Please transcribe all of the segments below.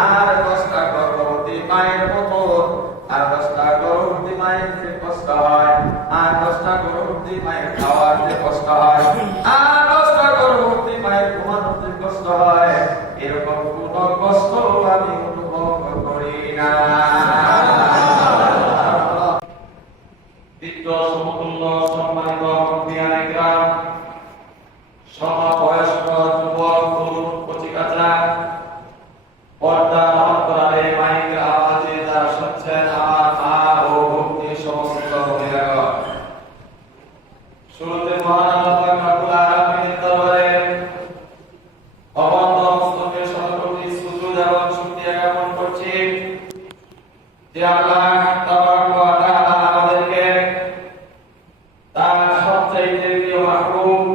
আর 10টা গর্ভবতী মায়ের মতো, আর 10টা গর্ভবতী মায়ের যে কষ্ট হয়, আর 10টা গর্ভবতী মায়ের খাওয়ার যে কষ্ট হয়, আর 10টা গর্ভবতী মায়ের ঘুমানোর যে কষ্ট হয়, এরকম কোন কষ্ট আমি অনুভব করি না। সমতুল্য সম্মানিত সমবয়স্ক যুবক তরুণ কচিকাঁচা পর্দা অন্তরালে মাইকের আওয়াজে যারা শুনছেন আমার মা ও ভক্তি সমস্ত মহিলাগণ, শুরুতে মহান আল্লাহ রাব্বুল আলামিনের দরবারে অবন্ত মস্তকে শতকোটি সুজুদ এবং শুকরিয়া জ্ঞাপন করছি যে আল্লাহ তাবারক ওয়া তাআলা আমাদেরকে তার সবচাইতে প্রিয় মাহবুব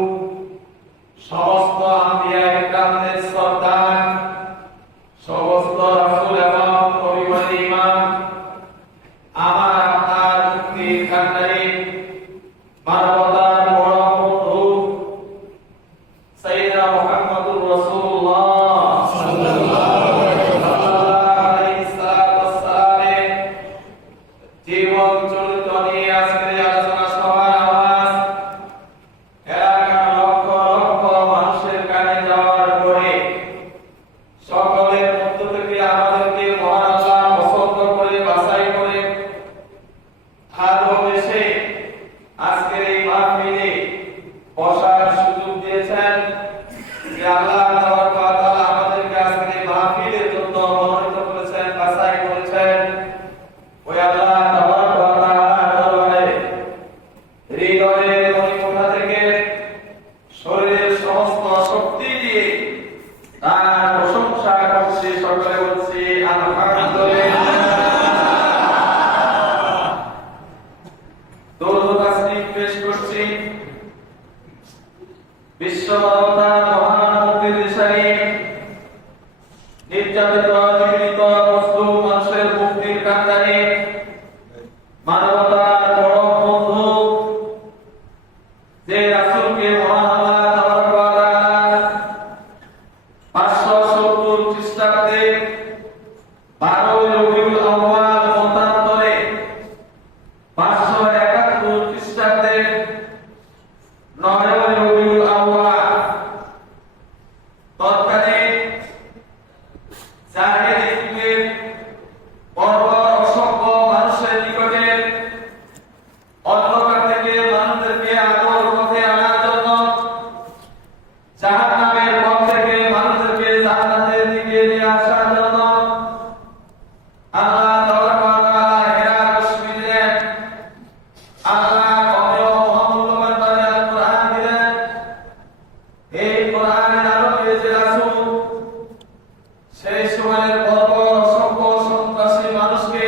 সমস্ত আম্বিয়া ইকরামদের সর্দার, সমস্ত রাসূল এবং নবীগণ ইমাম, আমার আপনার মুক্তির কান্ডারি মানবতার বড় বন্ধু সাইয়্যিদনা মুহাম্মদুর রাসূলুল্লাহ সাল্লাল্লাহু আলাইহি ওয়াসাল্লামের জীবন চরিত্র নিয়ে আজকের আলোচনা সভার আওয়াজ এলাকার লক্ষ লক্ষ মানুষের কানে যাওয়ার পরে সকলের মধ্য থেকে আমাদেরকে মহান আল্লাহ পছন্দ করে বাছাই করে ভালোবেসে আজকের এই মাহফিলে বসার সুযোগ দিয়েছেন। যে আল্লাহ তাবারক ওয়া তাআলা আমাদেরকে আজকের এই মাহফিলের জন্য মনোনীত করেছেন, বাছাই করেছেন, ওই আল্লাহ তাবারক ওয়া তাআলার দরবারে হৃদয়ের মণিকোঠা থেকে শরীরের সমস্ত শক্তি দিয়ে তার প্রশংসা করছি, সকলে বলছি আলহামদুলিল্লাহ। দরুদ তাসবিহ পেশ করছি বিশ্ব মানবতার মহান মুক্তির দিশারি, নির্যাতিত নিপীড়িত মজলুম মানুষের মুক্তির কান্ডারি, মানবতার বড় বন্ধু যে রাসূলকে মহান আল্লাহ তাবারক ওয়া তাআলা 570 খ্রিস্টাব্দে 12 রবিউল আউয়াল মতান্তরে 571 খ্রিস্টাব্দে 9 রবিউল আউয়াল তৎকালীন জাহেলি যুগের বর্বর অসভ্য মানুষের নিকটে অন্ধকার থেকে মানুষদেরকে আলোর পথে আনার জন্য, জাহান্নামের পথ থেকে মানুষদেরকে জান্নাতের দিকে নিয়ে আসার জন্য আল্লাহ তাবারক ওয়া তাআলা হেরা রশ্মি দিলেন, আল্লাহ অমূল্য মহামূল্যবান বাণী আল কোরআন দিলেন। এই কোরআনের আলোকে যে রাসূল সেই সময়ের বর্বর অসভ্য সন্ত্রাসী মানুষকে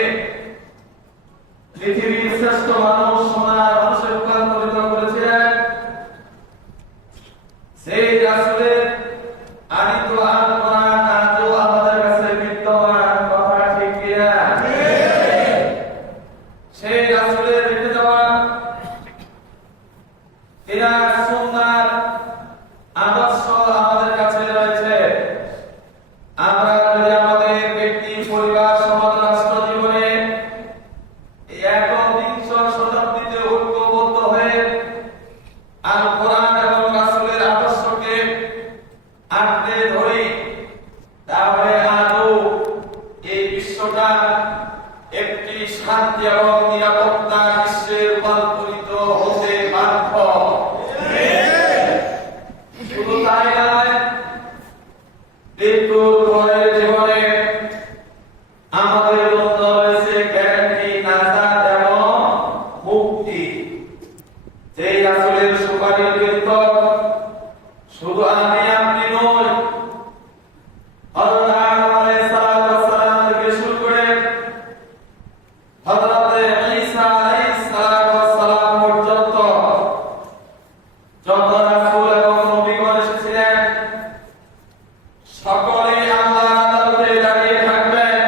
পৃথিবীর শ্রেষ্ঠ মানুষ, সোনার মানুষে রূপান্তরিত করেছিলেন, সেই রাসূলের আনিত আল কোরআন আজও আমাদের কাছে বিদ্যমান, কথা ঠিক কিনা? সেই রাসূলের রেখে যাওয়া তিনার সুন্নাত আদর্শ আমাদের কাছে রয়েছে। আমরা যদি আমাদের ব্যক্তি, পরিবার, সমাজ, রাষ্ট্র জীবনে একবিংশ শতাব্দীতে ঐক্যবদ্ধ হয়ে আল কোরআন এবং রাসূলের আদর্শকে আঁকড়ে ধরি, তাহলে আদৌ এই বিশ্বটা একটি শান্তি এবং নিরাপত্তা বিশ্বে রূপান্তরিত হতে বাধ্য। শুধু তাই নয়, মৃত্যুর পরের জীবনে আমাদের জন্য রয়েছে গ্যারান্টি, নাজাত এবং মুক্তি। যেই রাসূলের সুপারিশ ব্যতীত শুধু আমি আপনি নই, হযরত আদম আলাইহিস সালাম থেকে শুরু করে হযরত ঈসা আলাইহিস সালাম পর্যন্ত যত রাসূল এবং নবীগণ এসেছিলেন, সকলেই আল্লাহর আদালতে দাঁড়িয়ে থাকবেন।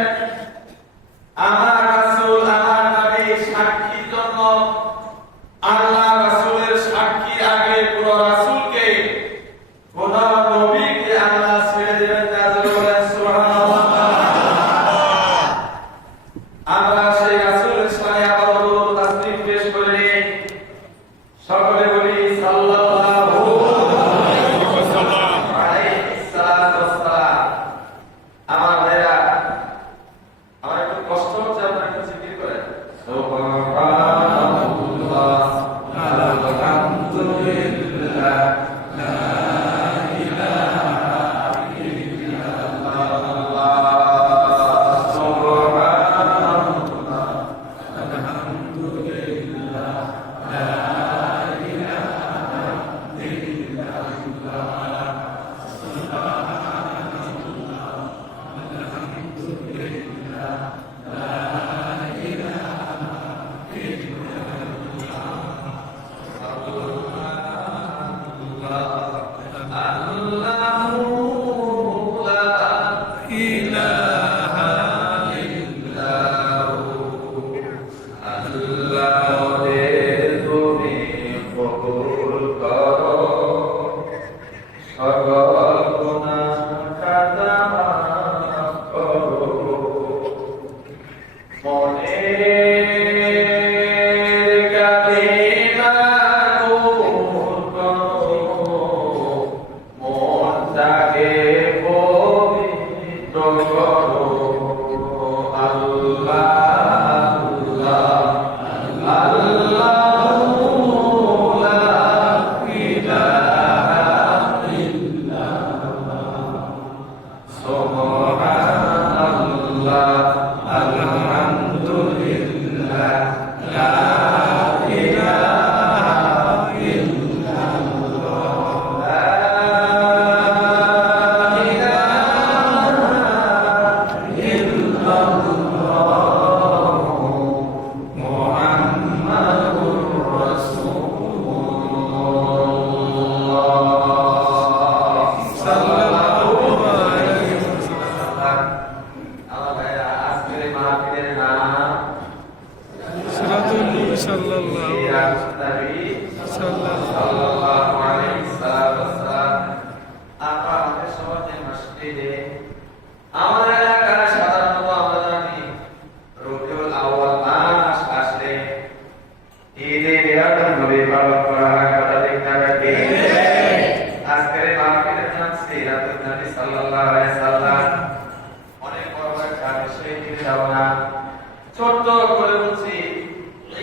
ছোট্ট করে বলছি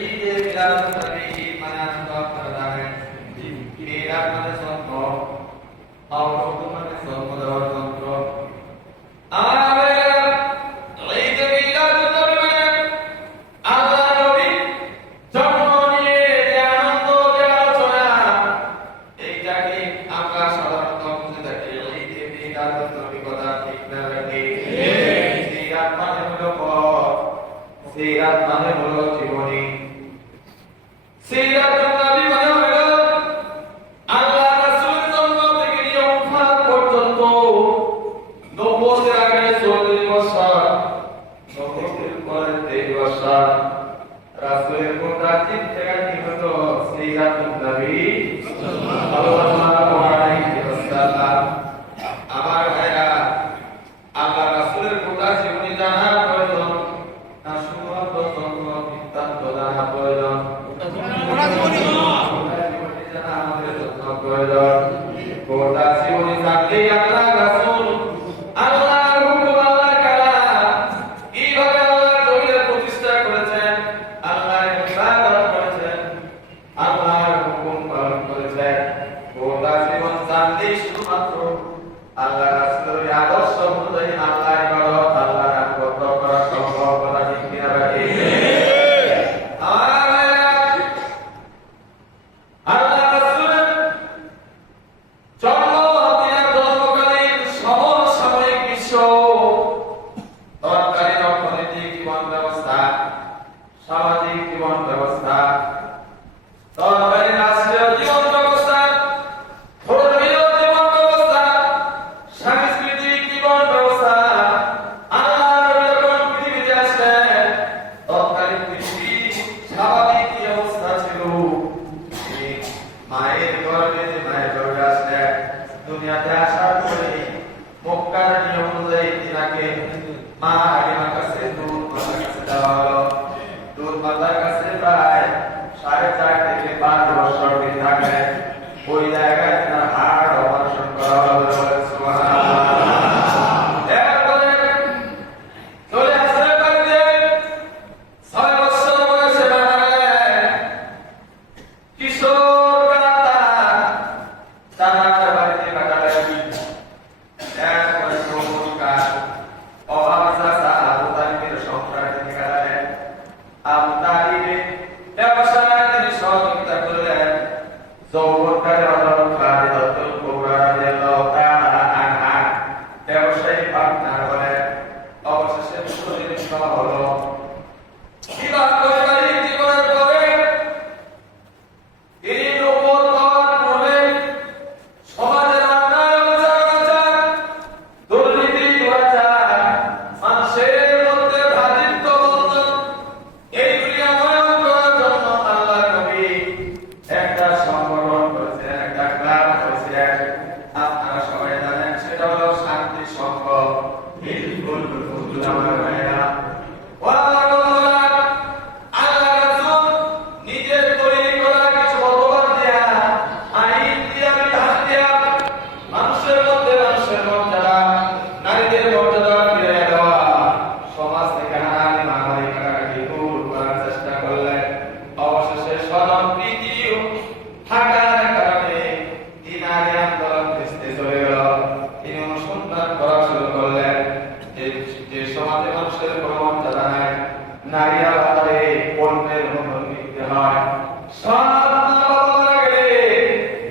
ঈদে মিলাদুন নবী মানে আপনারা জানেন মিলাদ মানে জন্ম মাওলুদ মানে জন্ম দেওয়ার যন্ত্র ঈদে মিলাদুন নবী মানে আল্লাহ নবী জন্ম নিয়ে যে আনন্দ যে আলোচনা এইটাকে আমরা সাধারণত বুঝে থাকি ঈদে মিলাদুন নবী কথা ঠিক না লাগে সিরাত মানে হলো সিরাত মানে হলো জীবনী সিরাতুন নবী মানে হলো আল্লাহ রাসূল জন্ম থেকে নিয়ে ওফাত পর্যন্ত নবুয়তের আগে 40 বছর নবুয়তের পরে 23 বছর রাসূলের কোনটা চিন থেকে নিহত সিরাতুন নবী সাল্লাল্লাহু আলাইহি ওয়াসাল্লাম আমার ভাইরা আল্লাহ রাসূলের কোনটা জীবনী জানার প্রয়োজন না শুধুমাত্র জন্ম বৃত্তান্ত জানা প্রয়োজন আমাদের যত্ন প্রয়োজন গোটা জীবনী জানলেই আল্লাহ রাসূল আল্লাহর হুকুম আল্লাহর কালাম কিভাবে আল্লাহ জমিনে প্রতিষ্ঠা করেছেন আল্লাহর ইবাদত করেছেন আল্লাহর হুকুম পালন করেছেন গোটা জীবন জানলেই শুধুমাত্র আল্লাহ রাসূলের আদর্শ অনুযায়ী আল্লাহর ইবাদত আল্লাহর আনুগত্য করা সম্ভব করা ঠিক কিনা ভাই আল্লাহ রাসূলের জন্ম দিনের জন্মকালীন সমসাময়িক বিশ্ব তৎকালীন অর্থনৈতিক জীবন ব্যবস্থা সামাজিক জীবন ব্যবস্থা তৎকালীন রাষ্ট্রীয় জীবন ব্যবস্থা ধর্মীয় জীবন ব্যবস্থা সাংস্কৃতিক জীবন ব্যবস্থা আল্লাহ নবী যখন পৃথিবীতে আসলেন তৎকালীন পৃথিবীর স্বাভাবিক কি অবস্থা ছিল মায়ের গর্ভে যে মায়ের গর্ভে আসলেন দুনিয়াতে আসার পরে মক্কার নিয়ম অনুযায়ী তিনাকে মা হালিমার কাছে দুধ মাতার কাছে দেওয়া হলো দুধ মাতার কাছে প্রায় 4.5 থেকে 5 বছর দিন থাকলেন ওই জায়গায় তিনার হাড় অপারেশন করা হলো সুবহানাল্লাহ এরপরে চলে আসলেন বাড়িতে 6 বছর বয়সে মারা গেলেন কিশোর তার বাড়িতে কাটালেন এরপরে সংস্কার অভাব চাচা আবু তালিবের সংসার তিনি কাটালেন আবু তালিবের ব্যবসায় তিনি সহযোগিতা করলেন যৌবনকালে হযরত খালিদাতুল কুবরা রাদিয়াল্লাহু তাআলা আনহা ব্যবসায়ী পার্টনার হলেন অবশেষে দুজনের বিবাহ হলো বিবাহ পারিবারিক জীবনের পরে তিনি নবুয়ত পাওয়ার পূর্বে সমাজের অন্যায় অনাচার দুর্নীতি দুরাচার মানুষের মধ্যে ভ্রাতৃত্ব বন্ধন এইগুলি আমল করার জন্য আল্লাহর নবী একটা সংগঠন করেছেন একটা ক্লাব করেছেন আপনারা সবাই জানেন সেটা হলো শান্তি সংঘ হিজবুল মুজাহিদিন ভাইরা ওয়াল্লাহ আল্লাহ রাসূল নিজের তৈরি করা কিছু মতবাদ দিয়া আইন দিয়া বিধান দিয়া মানুষের মধ্যে মানুষের মর্যাদা নারীদের মর্যাদা ফিরিয়ে দেওয়া সমাজে মানুষের কোনো মর্যাদা নাই, নারীরা বাজারে পণ্যের মতো বিক্রি হয়। সব না বলা গেলে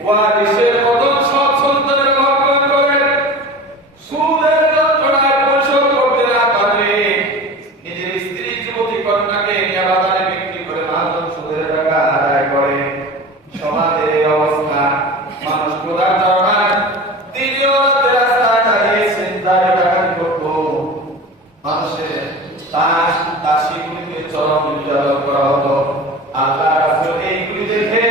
ওয়ারিসের মতন সব সন্তানের ভক্ষণ করে সুদের যন্ত্রণায় পরিশোধ করতে না পারলে নিজের স্ত্রী যুবতী কন্যাকে নিয়ে বাজারে বিক্রি করে মাজন সুদের টাকা আদায় করে। সমাজের এই অবস্থা, মানুষ প্রধান ধারণায় দিনেও রাতে রাস্তায় দাঁড়িয়ে চিন্তায় ডাকাতি করত। মানুষের তাসিগুলিকে চরম নির্যাতন করা হতো। আল্লাহ রাসূল এইগুলি দেখে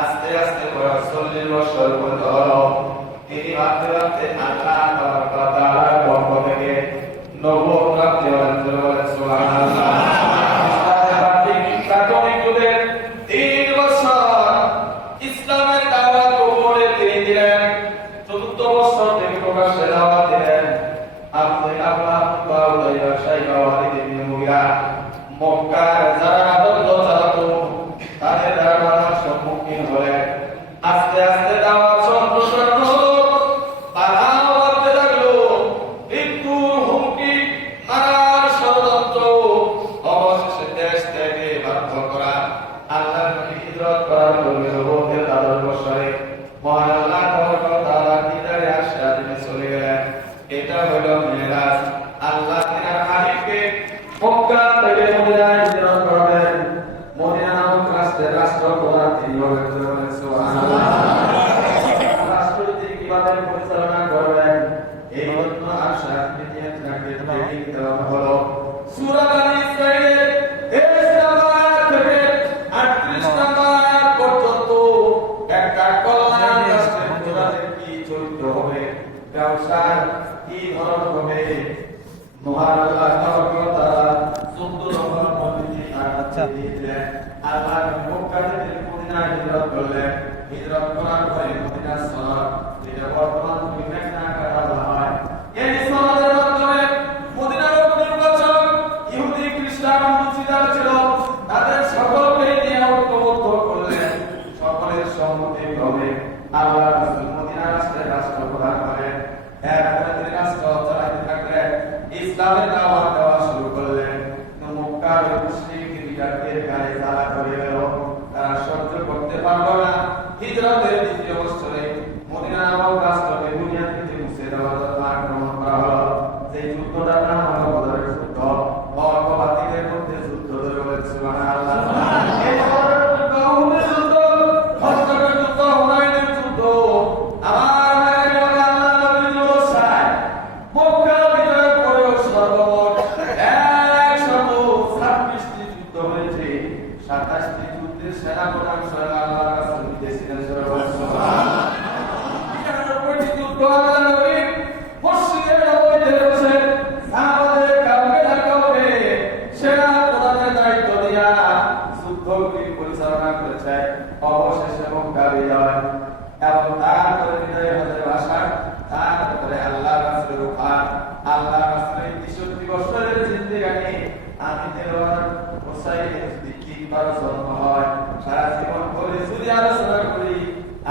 আস্তে আস্তে 40 বছর পর্যন্ত তিনি ভাবতে ভাবতে আল্লাহ তাআলার পক্ষ থেকে নবুয়ত প্রাপ্ত হলেন। সুবহানাল্লাহ। প্রাথমিক যুগে 3 বছর ইসলামের দাওয়াত উপরে তিনি দিলেন। 14 বছর থেকে প্রকাশ্যে দাওয়াত দিলেন। মক্কার যারা আদর্শ চালাতো তাদের দ্বারা বাধার সম্মুখীন হলেন। আস্তে আস্তে দাওয়াত সম্প্রসারণ হলো, বাধাও বাড়তে লাগলো, মৃত্যুর হুমকি, মারার ষড়যন্ত্র, অবশেষে দেশ থেকে বাধ্য করা, আল্লাহর নবী হিজরত করার জন্য নবুয়তের 10 বছরে মহান আল্লাহ তাআলা কিদারে আশরাতে চলে গেলেন। এটা হলো মেরাজ। আল্লাহ তাআলা হাবিবকে মক্কা থেকে মদিনায় হিজরত করাবেন। মদিনা নামক রাষ্ট্রের রাষ্ট্রপ্রধান তিনি হলেন। সুবহানাল্লাহ। রাষ্ট্রটি কিভাবে পরিচালনা করবেন এই জন্য আশরাত বিধিয়াকে ট্রেনিং দেওয়া হলো। সূরা বানী ইসরাঈলের 23 নম্বর আয়াত থেকে 38 নম্বর আয়াত পর্যন্ত একটা কল্যাণ রাষ্ট্রের প্রধানের কি চরিত্র হবে, ব্যবসার কি ধরন হবে, মহান আল্লাহ তাআলা 14 নম্বর পদ্ধতি দিলেন। আল্লাহ মক্কা থেকে মদিনায় হিজরত করলেন। হিজরত করার পরে মদিনা শহর, যেটা বর্তমান মেঘনা কাটা বলা হয়, এই শহরের মাধ্যমে মদিনার নির্বাচন ইহুদি খ্রিস্টান মুসলিম ছিল, তাদের সকলকে নিয়ে ঐক্যবদ্ধ করলেন। সকলের সম্মতিক্রমে আল্লাহ রাসূল মদিনা রাষ্ট্রের রাষ্ট্রপ্রধান করেন। এরপরে তিনি রাষ্ট্র চালাতে থাকলেন, ইসলামের দাওয়াত দেওয়া শুরু করলেন। মক্কার মুশরিকদের গায়ে জ্বালা ধরে গেল, তারা সহ্য করতে পারল না। হিজরতের 2য় বছরে মদিনা নামক রাষ্ট্রকে দুনিয়া থেকে মুছে দেওয়ার জন্য আক্রমণ করা হলো। সেই যুদ্ধটার নাম হলো বদরের যুদ্ধ। বর্বরবাদীদের মধ্যে যুদ্ধ ধরে বলেন। সুবহানাল্লাহ। এই বদরের যুদ্ধ, উহুদের যুদ্ধ, খন্দকের যুদ্ধ, হুনাইনের যুদ্ধ, আমার ভাইরা আল্লাহ নবীর জোরসায় মক্কা বিজয় করেও সর্বমোট 126টি যুদ্ধ হয়েছে। 27টি যুদ্ধের সেনাপ্রধান স্বয়ং আল্লাহ রাসূল নিজে ছিলেন। সুবহানাল্লাহ। 91টি যুদ্ধ আল্লাহ নবী মসজিদের মধ্যে বসে সাহাবাদের কাউকে না কাউকে সেনাপ্রধানের দায়িত্ব দিয়া যুদ্ধগুলি পরিচালনা করেছে। অবশেষে মক্কা বিজয় এবং তারপরে বিজয় হতে ভাষা, তারপরে আল্লাহ রাসূলের উপহার, আল্লাহ রাসূলের 63 বছরের জিন্দেগানি আমি দেওয়ার হোসাইনের যদি কিংবার জন্ম হয়, সারা জীবন করে যদি আলোচনা করি,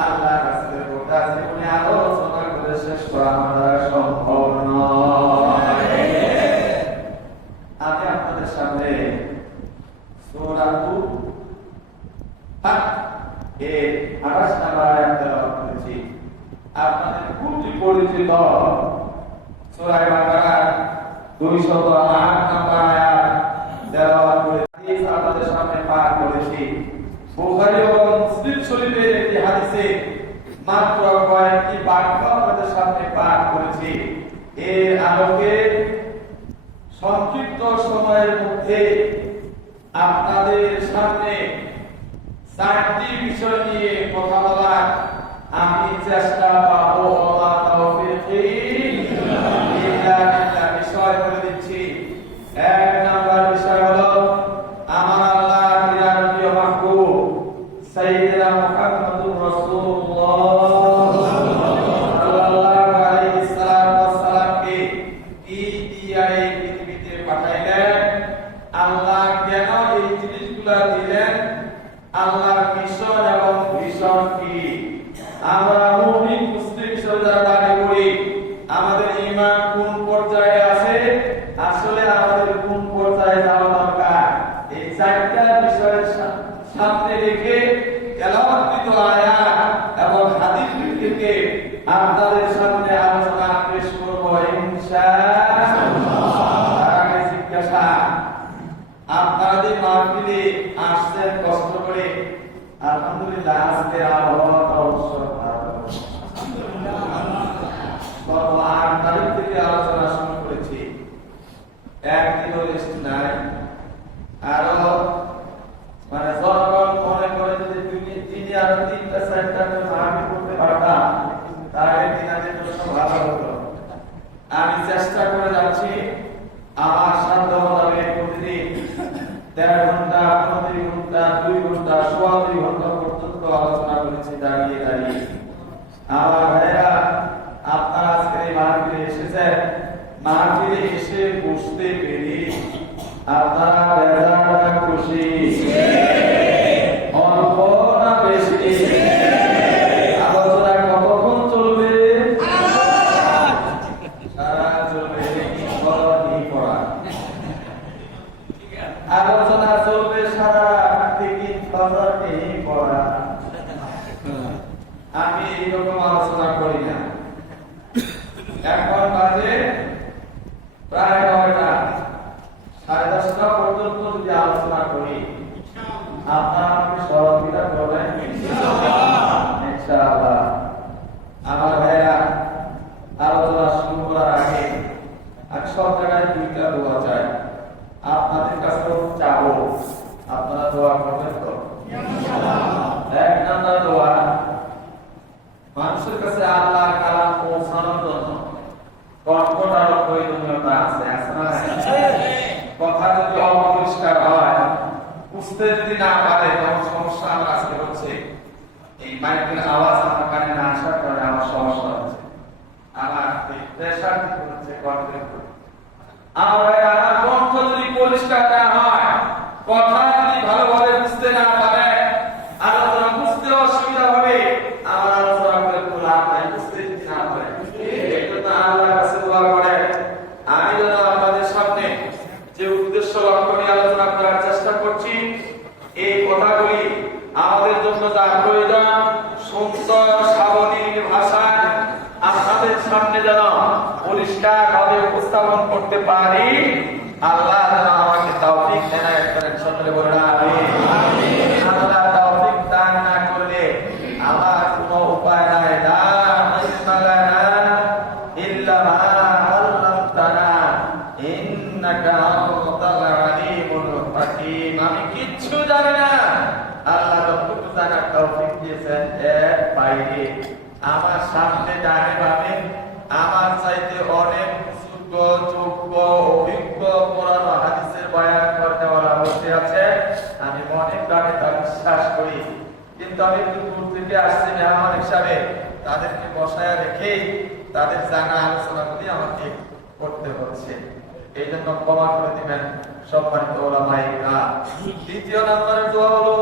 আল্লাহ রাসূলের গোটা জীবনে আলোচনা করে শেষ করা আমার দ্বারা সম্ভব নয়। আমি আপনাদের সামনে সূরা এর 28 নম্বর আয়াত তেলাওয়াত করেছি। আপনাদের খুবই পরিচিত সূরা বাকারার 208 নম্বর আয়াত তেলাওয়াত করে হাদিস আপনাদের সামনে পাঠ করেছি। বুখারী এবং মুসলিম শরীফের একটি হাদিসে মাত্র কয়েকটি বাক্য আপনাদের সামনে পাঠ করেছি। এর আলোকে সংক্ষিপ্ত সময়ের মধ্যে আপনাদের সামনে 4টি বিষয় নিয়ে কথা বলার আমি চেষ্টা পাবো। ওয়া তাওফীকি ইল্লা বিল্লাহ। বিষয় বলে দিচ্ছি। 1 নাম্বার বিষয় হলো আমার আল্লাহ তাআলার প্রিয় মাহবুব সাইয়্যিদনা মুহাম্মদুর রাসূলুল্লাহ সাল্লাল্লাহু আলাইহি ওয়াসাল্লামকে কি দিয়া এই পৃথিবীতে পাঠাইলেন, আল্লাহ কেন এই জিনিসগুলো দিলেন, আল্লাহর মিশন এবং ভিশন কি। আমরা মুমিন মুসলিম হিসেবে যারা দাবি করি, আমাদের ঈমান কোন পর্যায়ে আছে, আসলে আমাদের কোন পর্যায়ে যাওয়া দরকার, এই চারটা বিষয়ের সামনে রেখে তেলাওয়াতকৃত আয়াত এবং হাদিস থেকে আপনাদের সামনে আলোচনা পেশ করব ইনশাআল্লাহ। আগে জিজ্ঞাসা, আপনাদের মাহফিলে আসছেন কষ্ট করে, আলহামদুলিল্লাহ আজকে আবহাওয়াটা অবশ্য ভালো। গত ৮ তারিখ থেকে আলোচনা শুরু করেছি, একদিনও রেস্ট নাই। আরো মানে জনগণ মনে করে যদি তিনি আরো ৩টা-৪টা মাহফিল করতে পারতাম তাহলে দিনাজের জন্য ভালো হতো। আমি চেষ্টা করে যাচ্ছি আমার সাধ্য মোতাবেক প্রতিদিন ১৩ ঘন্টা, ১৫ ঘন্টা, ২ ঘন্টা, সোয়া ২ ঘন্টা পর্যন্ত আলোচনা করেছি দাঁড়িয়ে দাঁড়িয়ে। আমার ভাইরা, আপনারা আজকে এই মাহফিলে এসেছেন, মাহফিলে এসে বসতে পেরে আপনারা বেজার না খুশি? অল্প না বেশি? আলোচনা কতক্ষণ চলবে? সারা চলবে। আলোচনা চলবে সারা থেকে পড়া। আমি এইরকম আলোচনা করি না। এখন বাজে প্রায় ৯টা, ১০:৩০ পর্যন্ত যদি আলোচনা করি, আপনারা আমাকে সহযোগিতা করবেন ইনশাআল্লাহ। আমার ভাইরা, আলোচনা শুরু করার আগে আমি সব জায়গায় 2টা দোয়া চাই, আপনাদের কাছেও চাবো, আপনারা দোয়া করবেন তো ইনশাআল্লাহ। ১ নম্বর দোয়া, মানুষের কাছে আল্লাহর কালাম পৌঁছানোর জন্য কঠোর প্রয়োজনীয়তা আছে, কথা যদি অপরিষ্কার হয়, বুঝতে যদি না পারে, তখন সমস্যা আমার আজকে হচ্ছে। এই মাইকের আওয়াজ আমার কানে না আসার কারণে আমার সমস্যা হচ্ছে, আমার প্রেশার হচ্ছে কন্ট্রোল। আমার কণ্ঠ যদি পরিষ্কার না হয়, কথা যদি ভালোভাবে বুঝতে না পারে, আলোচনা বুঝতে অসুবিধা হবে, আমার আলোচনা করে কোনো লাভ নাই, বুঝতে যদি না পারে। এই জন্য আল্লাহর কাছে দোয়া করেন, আমি যেন আপনাদের সামনে যে উদ্দেশ্য লক্ষ্য নিয়ে আলোচনা করার চেষ্টা করছি, এই কথাগুলি আমাদের জন্য যা প্রয়োজন সুন্দর সাবলীল ভাষায় আপনাদের সামনে যেন পরিষ্কার ভাবে উপস্থাপন করতে পারি। আল্লাহ যেন আমাকে তৌফিক দেন করেন, সকলে বলুন আমিন। আল্লাহ তৌফিক দান না করলে আমার কোনো উপায় নাই। লা ইলমা লানা ইল্লা মা আল্লামতানা ইন্নাকা আনতাল আলিমুল হাকীম। আমি কিচ্ছু জানি না, আল্লাহ যতটুকু জানার তৌফিক দিয়েছেন এর বাইরে আমার সামনে ডানে বামে আমার চাইতে অনেক যোগ্য অভিজ্ঞ কোরআন ও হাদিসের বয়ান করতেওয়ালা বসে আছে। আমি মনে প্রাণে তা বিশ্বাস করি, কিন্তু আমি একটু দূর থেকে আসছি মেহমান হিসাবে, তাদেরকে বসায় রেখেই তাদের জানা আলোচনাগুলি আমাকে করতে হচ্ছে। এই জন্য ক্ষমা করে দিবেন সম্মানিত ওলামায়ে কেরাম। ২য় নম্বরের দোয়া হলো,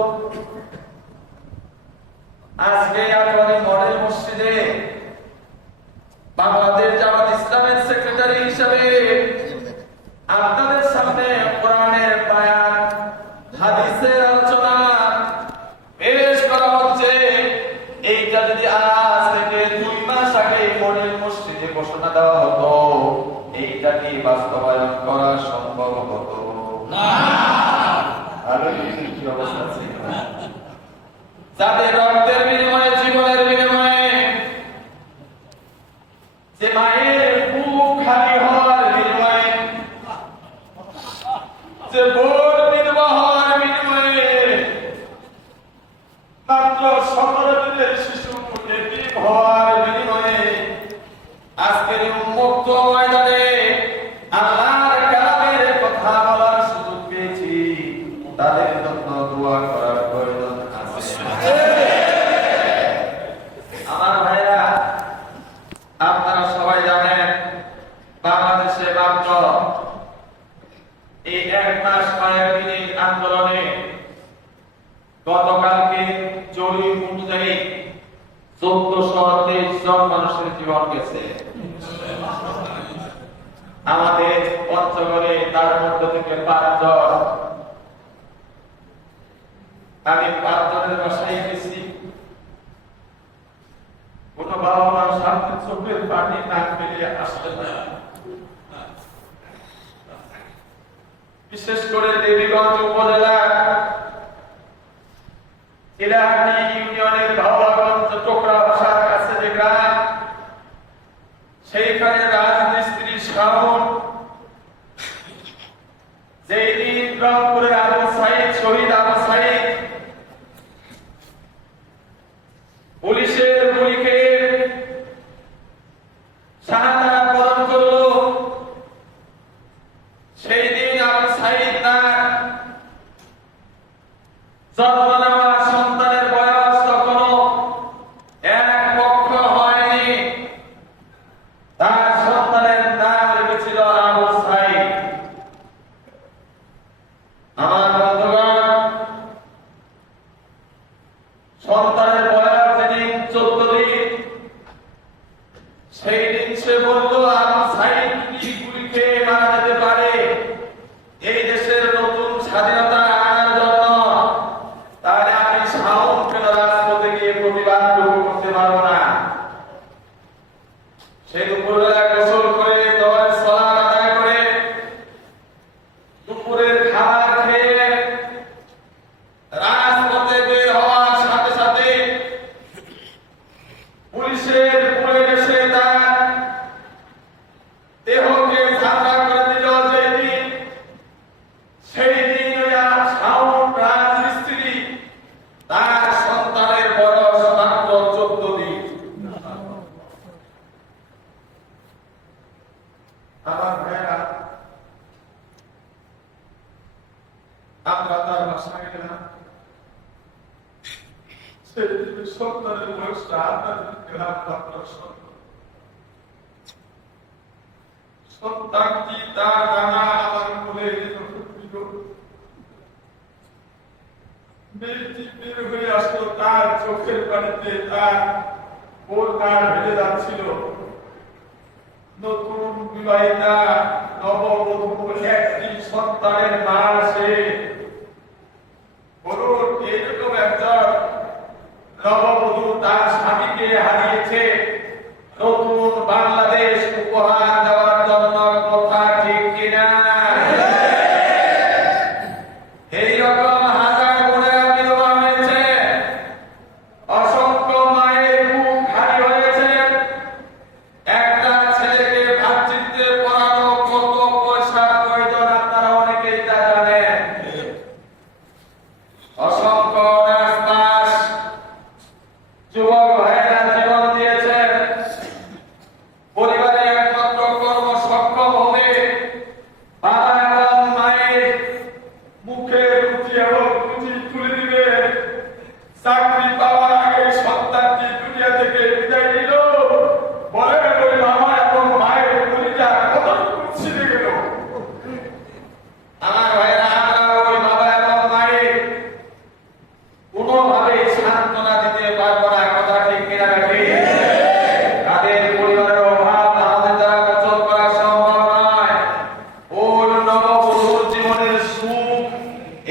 আজকে আপনাদের মডেল মসজিদে বাংলাদেশ জামাত ইসলামের সেক্রেটারি হিসেবে আপনাদের সামনে কোরআনের বয়ান, হাদিসের আলোচনা পেশ করা হচ্ছে। এইটা যদি আজ থেকে ২ মাস আগে মডেল মসজিদে ঘোষণা দেওয়া হতো, এইটা কি বাস্তবায়ন করা সম্ভব হতো না? আরে কি অবস্থা ছিল, যাদের রক্তের বিনিময়ে, জীবনের বিনিময়ে, যে মায়ের বুক খালি হওয়ার বিনিময়ে, যে বোন বিধবা হওয়ার বিনিময়ে, মাত্র ১৭ দিনের শিশু এতিম হওয়ার বিনিময়ে আজকের উন্মুক্ত ময়দানে আল্লাহর কালামের কথা বলার সুযোগ পেয়েছি। তাদের জন্য দোয়া করার প্রয়োজন আছে। আমার ভাইরা, আপনারা সবাই জানেন বাংলাদেশে মাত্র এই ১ মাস কয়েক দিনের আন্দোলনে গতকাল গতকালকে জরিপ অনুযায়ী 1423 জন মানুষের জীবন গেছে আমাদের পঞ্চগড়ে, তার মধ্যে থেকে 5 জন। আমি 5 জনের বাসায় গেছি, কোন বাবা মার সামনে চোখের পানি না ফেলে আসতে না। বিশেষ করে দেবীগঞ্জ উপজেলা ইলাহাটি ইউনিয়নের ভাওয়াগঞ্জ টোকরা ভাষার কাছে যে গ্রাম, সেইখানে রাজমিস্ত্রি শাওন যেই দিন রংপুরের আবু সাইদ, শহীদ আবু সাইদ পুলিশের গুলিকে শাহাদাত বরণ করল, সেই দিন আবু সাইদ তার জন্ম নেওয়া সন্তানের বয়স তখনো 1 পক্ষ হয়নি। তার সন্তানের নাম রেখেছিল আবু সাইদ। আমার বন্ধুগণ, সন্তানের বয়স যেদিন 14 দিন, সেই দিন সে বলল আবু সাইদ কি গুলি খেয়ে মারা যেতে পারে এই দেশের নতুন স্বাধীনতা আনার জন্য, তাহলে আমি শাওন কেন রাজপথে গিয়ে প্রতিবাদ করতে পারবো না। সে দুপুরবেলা গোসল করে দোয়ার সালাত আদায় করে দুপুরের খাবার খেয়ে রাজপথে বের হওয়ার সাথে সাথে পুলিশের পুলে এসে তার দেহকে ঝাঁঝরা করে দিল। যেদিন সেই দিন শাওন রাজমিস্ত্রি, তার সন্তানের বয়স মাত্র 14 দিন। আমার ভাইরা, আমরা তার বাসায় গেলাম, সেই সন্তানের বয়সটা গ্রাম সন্তানটি তার নানা আমার কোলে মেয়েটি বের হয়ে আসলো, তার চোখের পানিতে তার ওর কার ভেজে যাচ্ছিল। নতুন বিবাহিতা নববধূ একটি সন্তানের মা, সে বলুন এইরকম একজন নববধূ তার স্বামীকে হারিয়েছে নতুন বাংলাদেশ উপহার দেওয়ার জন্য, কথা ঠিক কিনা? এইরকম হাজার বোনেরা বিধবা হয়েছে, অসংখ্য মায়ের বুক খালি হয়েছে। একটা ছেলেকে ভাতৃত্বে পড়ানো কত পয়সা প্রয়োজন আপনারা অনেকেই তা জানেন। অসংখ্য নাচ যুবক ভাইয়েরা জীবন দিয়েছেন পরিবারে একমাত্র কর্ম সক্ষম হবে বাবা এবং মায়ের মুখে রুচি এবং রুচি তুলে দিবে। চাকরি পাওয়ার আগে সন্তানটি দুনিয়া থেকে বিদায় নিল, বলে ওই বাবা এবং মায়ের পরিচা কতটুকু ছিঁড়ে গেল। আমার ভাইরা, আমরা ওই বাবা এবং মায়ের কোনোভাবে সান্ত্বনা দিতে পারবো না, কথা ঠিক কিনা? তাদের পরিবারের অভাব আমাদের দ্বারা মোচন করা সম্ভব নয়। ওর নববধূর জীবনের সুখ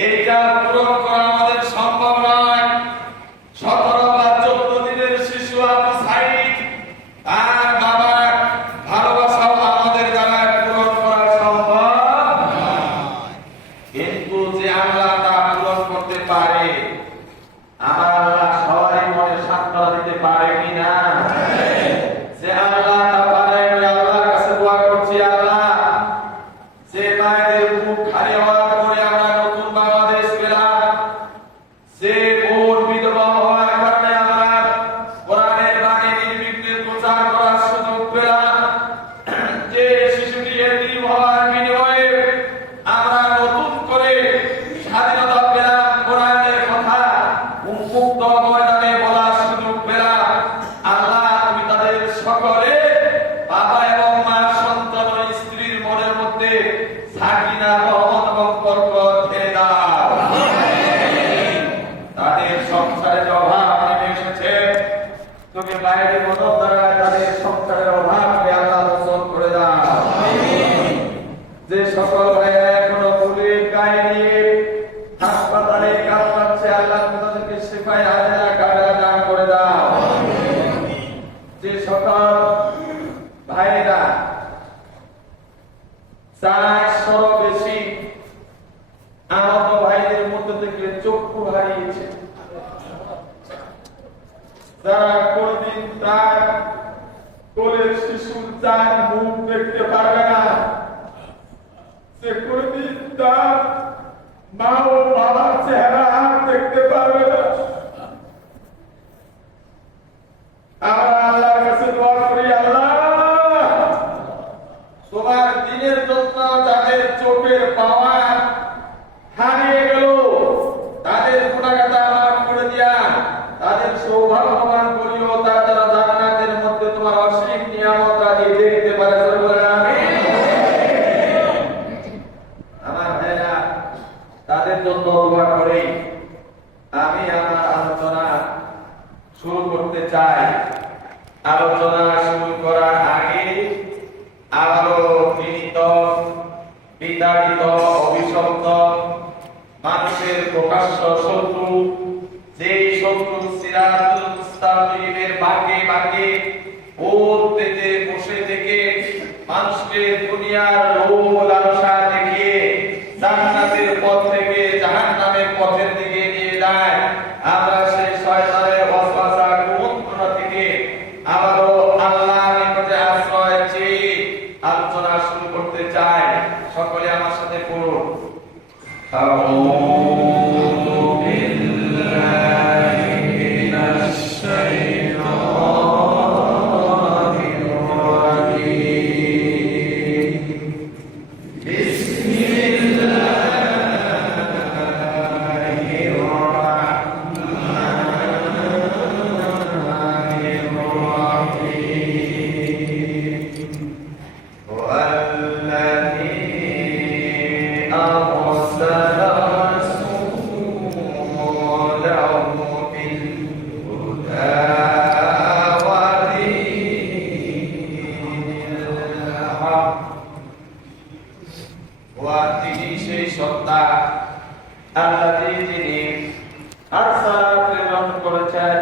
এইটা পূরণ করা আমাদের সম্ভব নয়। 17 বা 14 দিনের শিশু আবু সাইদ, তার বাবার ভালোবাসাও আমাদের দ্বারা পূরণ করা সম্ভব নয়। কিন্তু যে আল্লাহ তা পূরণ করতে পারে, আমার আল্লাহ সবারই মনে সান্ত্বনা দিতে পারে কিনা? যে আল্লাহ তা পারে, আমি আল্লাহর কাছে দোয়া করছি, আল্লাহ যে মায়েদের বুক খালি হওয়ার পরে আমরা নতুন বাংলাদেশ পেলাম, যে বোন বিধবা হওয়ার কারণে আমরা কোরআনের বাণী নির্বিঘ্নে প্রচার করার সুযোগ পেলাম, যে শিশুটি এতিম হওয়ার বিনিময়ে আমরা নতুন করে স্বাধীনতা পেলাম, কোরআনের কথা মুক্ত ময়দানে বলার সুযোগ পেলাম, সংসারের অভাব নেমে এসেছে, তুমি বাইরে মদত দ্বারা তাদের সংসারের অভাবকে আল্লাহ মোচন করে দাও। যে সকল ভাইরা এখনো ভুলে গায়ে হাসপাতালে কাতরাচ্ছে, আল্লাহ তাদেরকে শিফায়ে আজেলা কাজা দান করে দাও। যে সকল ভাইরা 400 বেশি আহত ভাইদের মধ্যে থেকে চক্ষু হারিয়েছে, যারা কোনদিন তার কোলের শিশুর চার মুখ দেখতে পারবে না, সে কোনদিন তার মা ও বাবার চেহারা দেখতে পারবে না। আমরা আল্লাহর কাছে দোয়া করি, আল্লাহ তোমার দিনের জন্য যাদের চোখের পাওয়ার হারিয়ে গেল, তাদের গুনাহগাতা মাফ করে দিয়া তাদের সৌভাগ্যবান করিও, তারা জান্নাতের মধ্যে তোমার অসীম নিয়ামত রাজি দেখতে পারে। আমার ভাইরা, তাদের জন্য দোয়া করি। আমি আমার আলোচনা শুরু করতে চাই। আলোচনা শুরু করার আগে আরো পীড়িত, বিতাড়িত, অভিশপ্ত মানুষের প্রকাশ্য শত্রু, যেই শত্রু সিরাতুল মুস্তাকিমের বাঁকে বাঁকে ভোট পেতে বসে থেকে মানুষকে দুনিয়ার লোভ লালসা দেখিয়ে জান্নাতের পথ থেকে জাহান্নামের পথের দিকে নিয়ে যায়, আমরা সেই শয়তানের ওয়াসওয়াসা কুমন্ত্রণা থেকে আবারও আল্লাহর নিকটে আশ্রয় চেয়ে আলোচনা শুরু করতে চাই। সকলে আমার সাথে পড়ুন, আউযু বিল্লাহি মিনাশ শাইতানির রাজীম। বিসমিল্লাহির রাহমানির রাহিম। ওয়াল্লাযী أرسل رسوله بالهدى ودين الحق। তিনি সেই সত্তা আল্লাযী যিনি আরসালা প্রেরণ করেছেন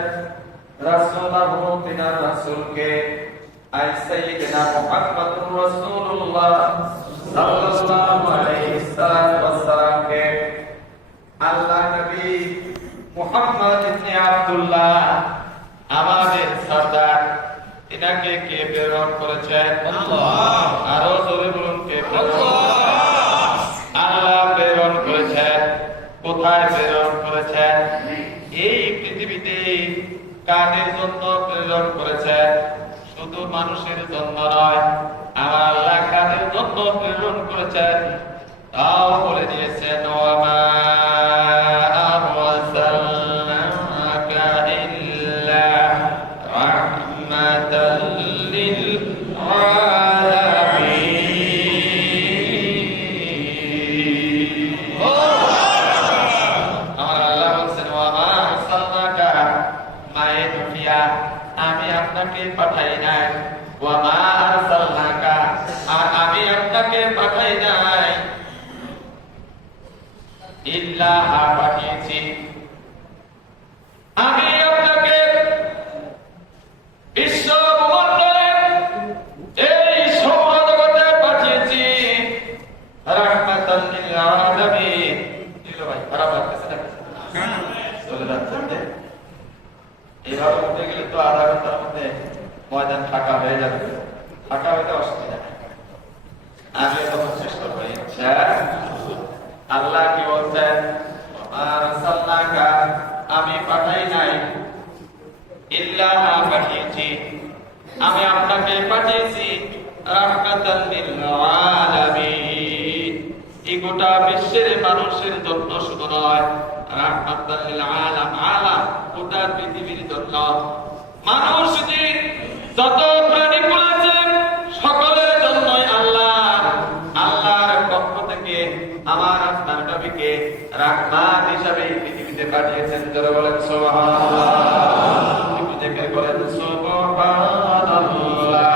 রাসূলাহু তিনার রাসূলকে আই সাইয়্যিদিনা মুহাম্মাদুর রাসূলুল্লাহ সাল্লাল্লাহু আলাইহি ওয়াসাল্লামকে। আল্লাহ নবী মুহাম্মদ ইবনে আব্দুল্লাহ আমাদের সরদার, তিনাকে কে প্রেরণ করেছেন? আল্লাহ। আরো জোরে বলুন, কে? আল্লাহ। আল্লাহ প্রেরণ করেছেন। কোথায় প্রেরণ করেছেন? এই পৃথিবীতে কাদের জন্য প্রেরণ করেছেন? শুধু মানুষের জন্য নয়, আমার আল্লাহ কাদের জন্য প্রেরণ করেছেন তাও বলে দিয়েছেন। ওয়ামা আরসালনাকা ইল্লা রাহমাতাল লিল আলামিন। আমার আল্লাহ বলেন, ওয়ামা আরসালনাকা মায়ে দুনিয়া, আমি আপনাকে পাঠাই নাই। ওয়ামা আরসালনাকা, আর আমি আপনাকে পাঠাই নাই। ইল্লা, পাঠিয়েছি আমি আপনাকে বিশ্ব ব্রহ্মাণ্ডে এই সৌরজগতে পাঠিয়েছি রাহমাতাল লিল আলামিন। দিলো ভাই, খারাপ লাগতেছে না? চলে যাচ্ছে। এইভাবে উঠে গেলে তো আধা ঘন্টার মধ্যে ময়দান ফাঁকা হয়ে যাবে। ফাঁকা হইতে অসুবিধা নেই, আমি তখন চেষ্টা করি। আল্লাহ কি বলছেন? আমি পাঠাই নাই, ইল্লা, পাঠিয়েছি আমি আপনাকে পাঠিয়েছি রাহমাতাল লিল আলামিন। এই গোটা বিশ্বের মানুষের জন্য শুধু নয়, রাহমাতাল লিল আলাম, গোটা পৃথিবীর জন্য। মানুষ যে যত প্রাণী করেছেন সকলের জন্যই আল্লাহর পক্ষ থেকে আমার আপনার নবীকে রাহমাত হিসাবে পৃথিবীতে কাটিয়েছেন। যারা বলেন সুবহানাল্লাহ, একটু জিকির করেন সুবহানাল্লাহ আলহামদুলিল্লাহ।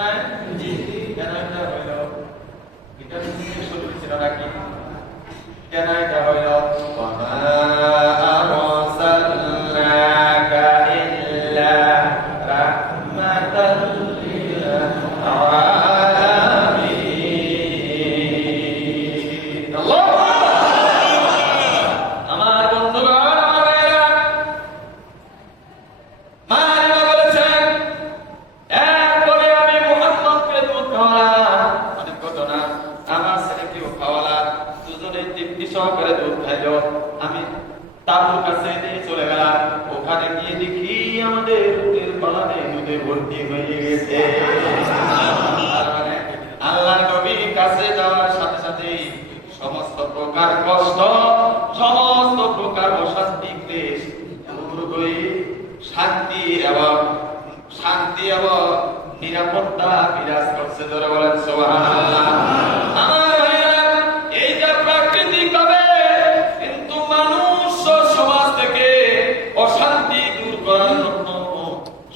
নাই? মানে আল্লাহর নবীর কাছে যাওয়ার সাথে সাথে সমস্ত প্রকার কষ্ট, সমস্ত প্রকার অশান্তি, ক্লেশ দূর হয়ে শান্তি এবং নিরাপত্তা বিরাজ করছে। ধরে বলেন সুবহানাল্লাহ। আমার ভাইরা, এইটা প্রাকৃতিক ভাবে, কিন্তু মানুষ সমাজ থেকে অশান্তি দূর করার জন্য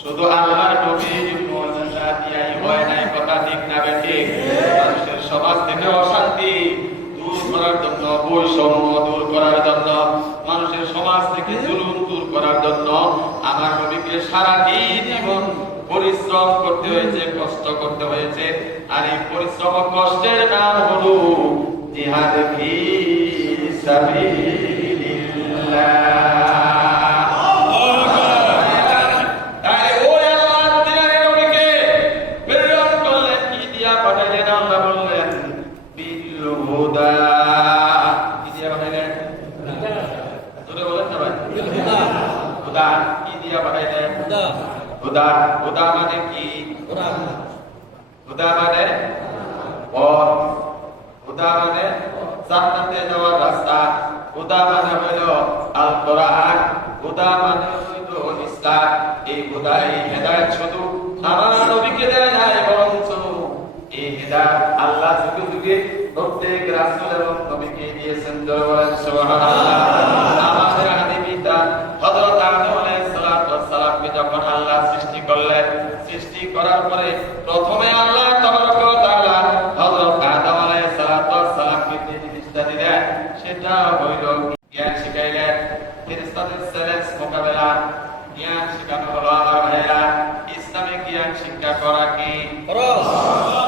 শুধু আল্লাহর নবীর মুজিজা দিয়াই হয় নাই, কথা ঠিক না বেঠিক? মানুষের সমাজ থেকে অশান্তি দূর করার জন্য, বৈষম্য দূর করার জন্য, মানুষের সমাজ থেকে জুলুম দূর করার জন্য আমার নবীকে সারাদিন জীবন পরিশ্রম করতে হয়েছে, কষ্ট করতে হয়েছে। আর এই পরিশ্রম কষ্টের নাম হলো জিহাদ ফি সাবিলিল্লাহ। হুদা মানে কি? হুদা মানে পথ, হুদা মানে জান্নাতে যাওয়ার রাস্তা, হুদা মানে হইল আল কোরআন, হুদা মানে হইল ইসলাম। এই হুদা, এই হেদায়েত শুধু আমার নবীকে দেয় নাই, বরঞ্চ এই হেদায়েত আল্লাহ যুগে যুগে প্রত্যেক রাসূল এবং নবীকে দিয়েছেন। সুবহানাল্লাহ। আমাদের আদি পিতা হযরত আদম আলাইহিস সালামকে যখন আল্লাহ সৃষ্টি করলেন, সৃষ্টি করার পরে প্রথমে আল্লাহ তাবারক ওয়া তাআলা হযরত আদম আলাইহিস সালামকে যে জিনিসটা দিলেন সেটা হইল জ্ঞান শিখাইলেন। ফেরেশতাদের চ্যালেঞ্জ মোকাবেলা, জ্ঞান শেখানো হলো। আমার ভাইরা, ইসলামে জ্ঞান শিক্ষা করা কি ফরজ?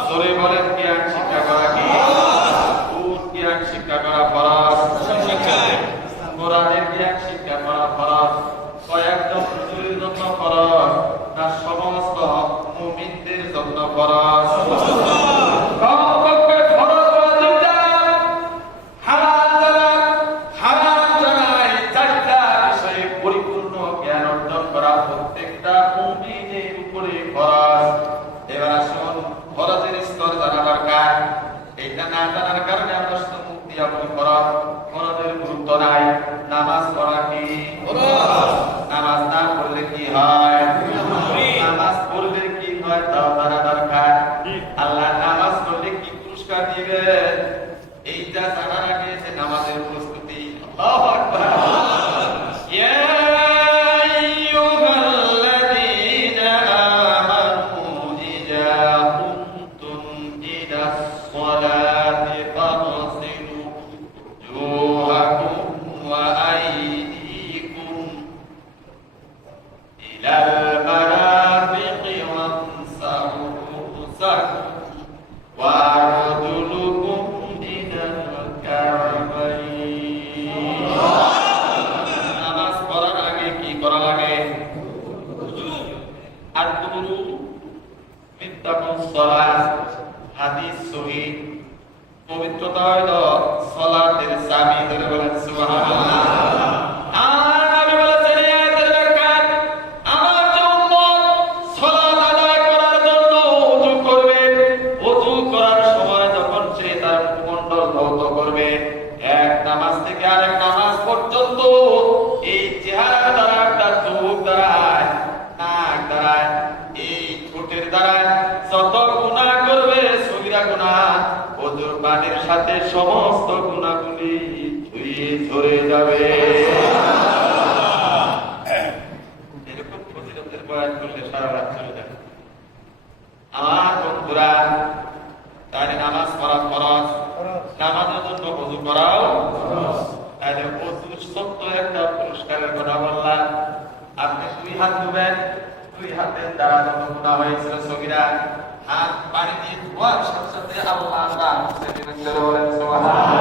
জোরে বলেন, জ্ঞান শিক্ষা করা কি ফরজ? জ্ঞান শিক্ষা করা ফরজ। কোরআনের জ্ঞান শিক্ষা করা ফরজ। কয়েকজন হুজুরের জন্য ফরজ না সমস্ত মুমিনদের জন্য ফরজ? কমপক্ষে ফরজ ওয়াজিব যারা, হালাল যারা, হারাম যারা, এই চারটা বিষয়ে পরিপূর্ণ জ্ঞান অর্জন করা প্রত্যেকটা মুমিনের উপরে ফরজ। এবার আসুন, ফরজের স্তর জানা দরকার। এইটা না জানার কারণে আমরা শুধু মুখ দিয়া বলি ফরজ, ফরজের গুরুত্ব নাই। নামাজ পড়া কি ফরজ? নামাজ না পড়লে কি হয়? নামাজ পড়লে কি হয় তাও জানা দরকার। আল্লাহ নামাজ পড়লে কি পুরস্কার দিবে এইটা জানার আগে যে নামাজের প্রস্তুতি। আল্লাহু আকবার। ইয়া আইয়ুহাল্লাযীনা আমানু ইযা কুনতুম ইলাস সালাতি ফাগসিলু ওজুহাকুম ওয়া আইদিকুম ইলাল মারাফিqi ওয়ামসাহু রুসাকুম ওয়া আরজুলুকুম ইলাল কা'বাইন। নামাজ পড়ার আগে কি করা লাগে? আদ-দুরু মিত্তাকুস সালাত। হাদিস সহিহ। পবিত্রতা হলো সালাতের চাবি। ধরে বলেন সুবহানাল্লাহ। আর নবী বলেছেন এই আয়াতের ব্যাখ্যা, আমার যে উম্মত সালাত আদায় করার জন্য ওযু করবে, ওযু করার সময় যখন সে তার মুখমণ্ডল ধৌত করবে, এক নামাজ থেকে আরেক নামাজ পর্যন্ত এই চেহারা দ্বারা, তার চোখ দ্বারায়, নাক দ্বারায়, এই ঠোঁটের দ্বারায় যত গুনাহ করবে, সগীরা গুনাহ, ওযুর পানির সাথে সমস্ত গুনাহগুলি ধুয়ে ঝরে যাবে। এরকম ফজিলতের বয়ান করলে সারা রাত চলে যাবে। আমার বন্ধুরা, তাহলে নামাজ পড়া ফরজ, নামাজের জন্য ওযু করাও ফরজ। তাহলে ওযুর ছোট্ট একটা পুরস্কারের কথা বললাম। আপনি দুই হাত ধুবেন, দুই হাতের দ্বারা যত গুনাহ হয়েছিল সগীরা, হাত পানি দিয়ে ধোয়ার সাথে সাথে আল্লাহ তাআলা মুছে দিবেন। বলেন সুবহানাল্লাহ।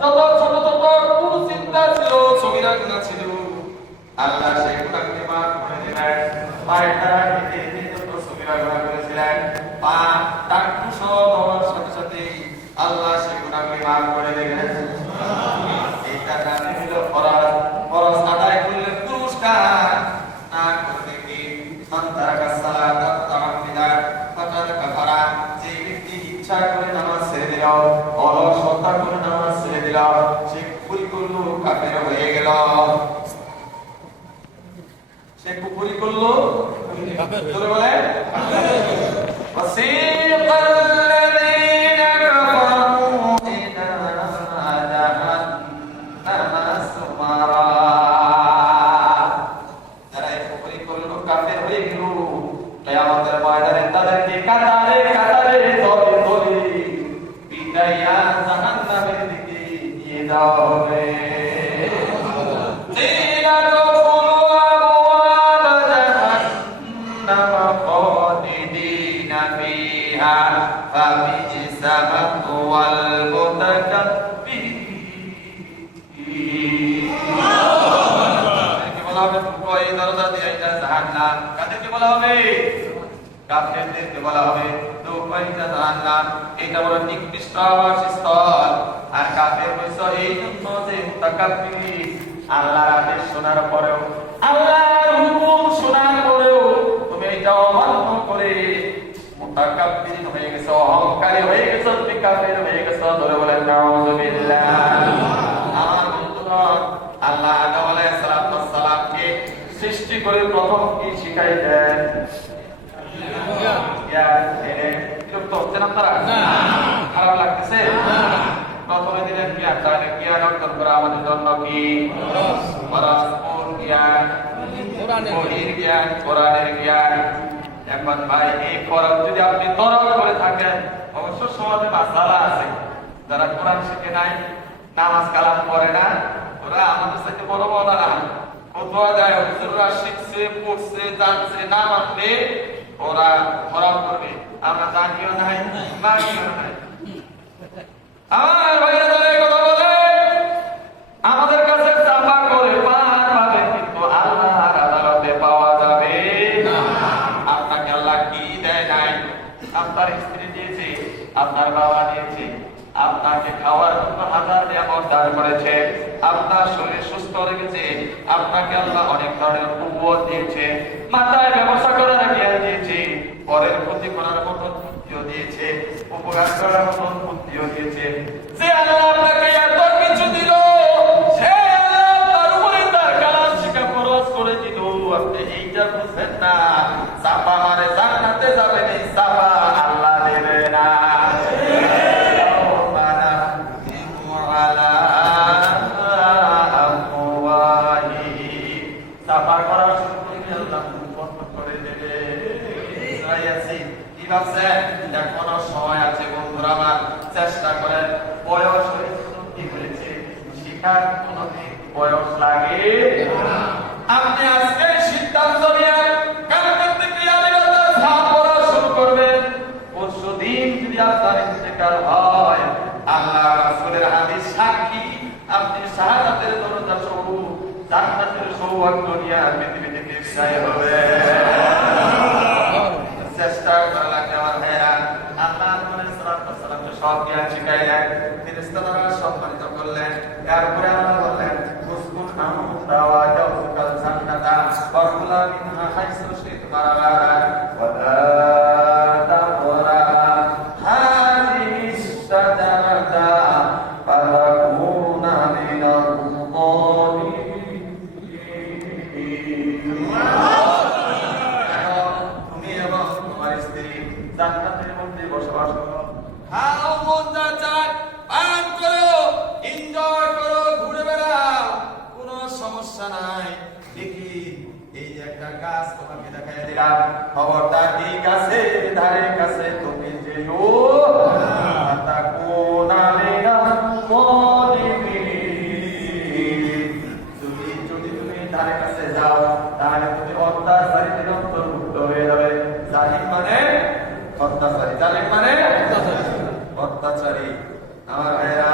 যত ছোট ছোট কুচিন্তা ছিল, সগীরা গুনাহ ছিল, আল্লাহ সেই গুনাহকে মাফ করে দিলেন। পায়ের দ্বারা হেঁটে যত সগীরা গুনাহ করেছিলেন, পা টাকটু সহ ধোয়ার সাথে সাথে আল্লাহ সেই গুনাহকে মাফ করে দিলেন। এইটা জানি হলো ফরজ। ফরজ আদায় করলে পুরস্কার, না করলে কি গেল। সে কুফরি করলো, জোরে বলে وسيق الذين كفروا إلى جهنم زمرا। যারা এই কুফরি করলো, কাফের হয়ে গেল, কিয়ামতের ময়দানে তাদেরকে কাতারে কাতারে দলে দলে পিটাইয়া জাহান্নামের দিকে নিয়ে যাওয়া হবে। কাফেরদেরকে বলা হবে দুপাইটা জাহান্নাম, এটা বড় নিকৃষ্ট আবাসস্থল। আর কাফের হইছ এই জন্য যে মুতাকাব্বির, আল্লাহর আদেশ শোনার পরেও, আল্লাহর হুকুম শোনার পরেও তুমি এটা অমান্য করে মুতাকাব্বির হয়ে গেছো, অহংকারী হয়ে গেছো, তুমি কাফের হয়ে গেছো। ধরে বলেন নাউযুবিল্লাহ। আমার বন্ধুগণ, আল্লাহ আদম আলাইহিস সালামকে সৃষ্টি করে প্রথম কি শিখাইলেন? খারাপ লাগতেছে? প্রথমে দিলেন জ্ঞান, তাহলে জ্ঞান অর্জন করা আমাদের জন্য কি? পরস্পর জ্ঞান, বহির জ্ঞান, কোরআনের জ্ঞান। এখন ভাই এই কোরআন যদি আপনি তরক করে থাকেন, অবশ্য সমাজে মাসালা আছে, যারা কোরআন শিখে নাই, নামাজ কালাম পড়ে না, ওরা আমাদের সাথে বড় বড় না ফতোয়া দেয়, হুজুররা শিখছে, পড়ছে, জানছে, না মানলে ওরা খরাব করবে। আমরা জানিও নাই, মানিও নাই। আমার ভাইরা যারা এই কথা বলে, আমাদের কাছে চাপা করে পার পাবেন, কিন্তু আল্লাহর আদালতে পাওয়া যাবে না। আপনাকে আল্লাহ কি দেয় নাই? আপনার স্ত্রী দিয়েছে, আপনার বাবা দিয়েছে, আপনাকে খাওয়ার জন্য হাজার নিয়ামত দান করেছে, আপনার শরীর সুস্থ রেখেছে, আপনাকে আল্লাহ অনেক ধরনের কুওয়াত দিয়েছে, মাথায় ব্যবসা করার জ্ঞান দিয়েছে, পরের ক্ষতি করার মতো বুদ্ধিও দিয়েছে, উপকার করার মতো বুদ্ধিও দিয়েছে। যে আল্লাহ আপনাকে এত কিছু দিল, সে আল্লাহ আপনার উপরে তার কালাম শিক্ষা ফরজ করে দিল, আপনি এইটা বুঝবেন না। চাপা মারে জান্নাতে যাবেন, এই চাপা আল্লাহ দেবে না। এখনো সময় আছে বন্ধুরা আমার, চেষ্টা করেন। বয়স হয়েছে, শিখার কোনদিন বয়স লাগে। আপনি আজকে সিদ্ধান্ত নিয়ে কালকের থেকে পড়া শুরু করবেন। পরশু দিন যদি আপনার ইন্তেকাল হয়, আল্লাহ রাসূলের হাদিস সাক্ষী, আপনি শাহাদাতের দরজা সহ জান্নাতের সৌভাগ্য নিয়ে পৃথিবীতে বিদায় হবে। চেষ্টা করা লাগে আমার ভাইরা। আল্লাহ সালামকে সব জ্ঞান শিখাইলেন, ফেরেশতারা সম্মানিত করলেন। তারপরে আল্লাহ বললেন, উসকুন আনতা ওয়া জাওফুকাল জান্নাতা ওয়া কুলা মিনহা হাইসু শি'তা রাগাদান ওয়া লা তাকরা হাযিহিস শাজারাতা ফাতাকুনা মিনাল যালিমিন। জান্নাতের মধ্যে বসবাস করো, খাও, মন যা চায় পান করো, এনজয় করো, ঘুরে বেড়াও, কোনো সমস্যা নাই। দেখি এই যে একটা গাছ তোমাকে দেখাই দিলাম, খবরদার এই গাছের ধারে কাছে তুমি যেও না, যদি তুমি ধারে কাছে যাও, তাহলে তুমি অত্যাচারীদের অন্তর্ভুক্ত হয়ে যাবে। জালিম মানে অত্যাচারী, জালিম মানে অত্যাচারী। আমার ভাইরা,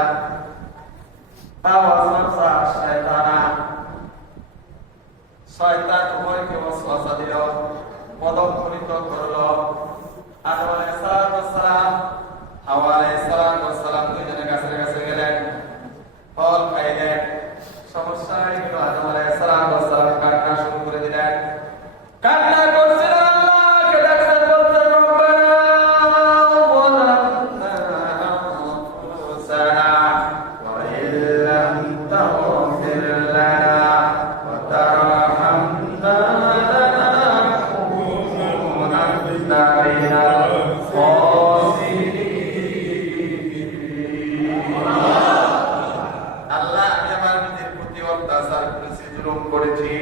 শয়তান উভয়কে ওয়াসওয়াসা দিল, পদক্ষরিত করলো। আদম আলাইহিস সালাম, হাওয়া আলাইহিস সালাম দুইজনে গাছের কাছে গেলেন, ফল খাইলেন। সমস্যা হয়ে গেল, আদম আলাইহিস সালাম কান্না শুরু করে দিলেন। কান্না করছিলেন, আল্লাহকে ডাকছেন, বলছেন রব্বানা আল্লাহ আমি আমার নিজের প্রতি অত্যাচার করেছি, জুলুম করেছি।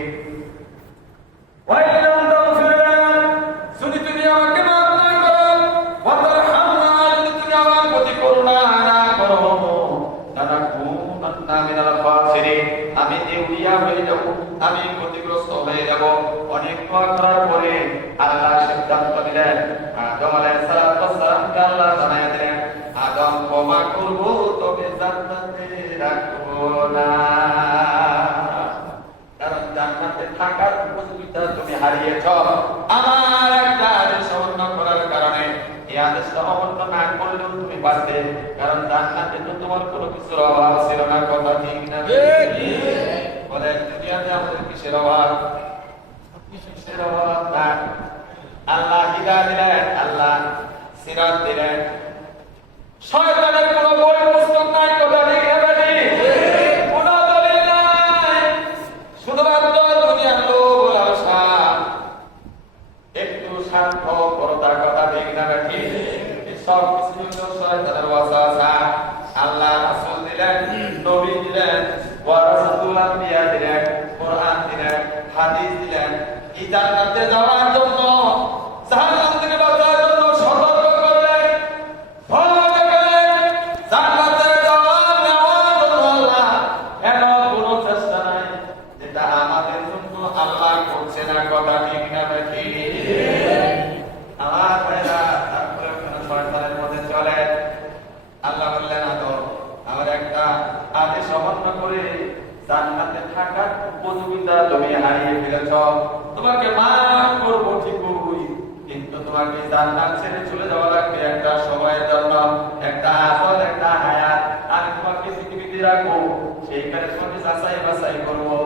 যদি তুমি আমাকে মাফ না করো, ওয়াতারহামনা, যদি তুমি আমার প্রতি করুণা না করো, লানাকুনান্না মিনাল খাসিরিন, আমি দেউলিয়া হয়ে যাব, আমি ক্ষতিগ্রস্ত হয়ে যাব। অনেক দোয়া করার পরে আল্লাহ সিদ্ধান্ত নিলেন, আদম আলাইহিস সালামকে আল্লাহ জানায় দিলেন, আদম ক্ষমা করব, তবে জান্নাতে রাখবো না। কারণ জান্নাতে থাকার উপযোগিতা তুমি হারিয়েছ আমার একটা আদেশ অমান্য করার কারণে। এই আদেশটা অমান্য না করলেও তুমি পারবে, কারণ জান্নাতে তো তোমার কোনো কিছুর অভাব ছিল না। কথা ঠিক না? বলে দুনিয়াতে আমাদের কিসের অভাব? কিসের অভাব না। আল্লাহ হিদায়াত দিলেন, আল্লাহ সিরাত দিলেন। শয়তানের কোনো বই পুস্তক নাই। কথা ঠিক না? কোনো দলিল নাই, শুধুমাত্র দুনিয়ার লোভ লালসা, একটু শান্ত করতা। কথা ঠিক না? সব কিছু শয়তানের ওয়াসওয়াসা। আল্লাহ রাসূল দিলেন, নবী দিলেন, ওয়ারাসাতুল আম্বিয়া দিলেন, কোরআন দিলেন, হাদিস দিলেন। এই জান্নাতে যাওয়ার জন্য, জাহান্নাম থেকে বাঁচার জন্য সতর্ক করলেন, ভয় দেখালেন। জান্নাতে যাওয়ার নেওয়ার জন্য আল্লাহ এমন কোনো চেষ্টা নাই যেটা আমাদের জন্য আল্লাহ করছে না। কথা ঠিক না? আমার ভাইরা, তারপরে শয়তানের মধ্যে চলে। আল্লাহ বললেন, আদম আমার একটা আদেশ অমান্য করে জান্নাতে থাকার উপযোগিতা তুমি হারিয়ে ফেলেছ। তোমাকে মাফ করবো ঠিকই, কিন্তু তোমাকে জান্নাত ছেড়ে চলে যাওয়া লাগবে একটা সময়ের জন্য, একটা আসল, একটা হায়াত। আমি তোমাকে পৃথিবীতে রাখবো, সেইখানে তোমাকে যাচাই বাছাই করবো,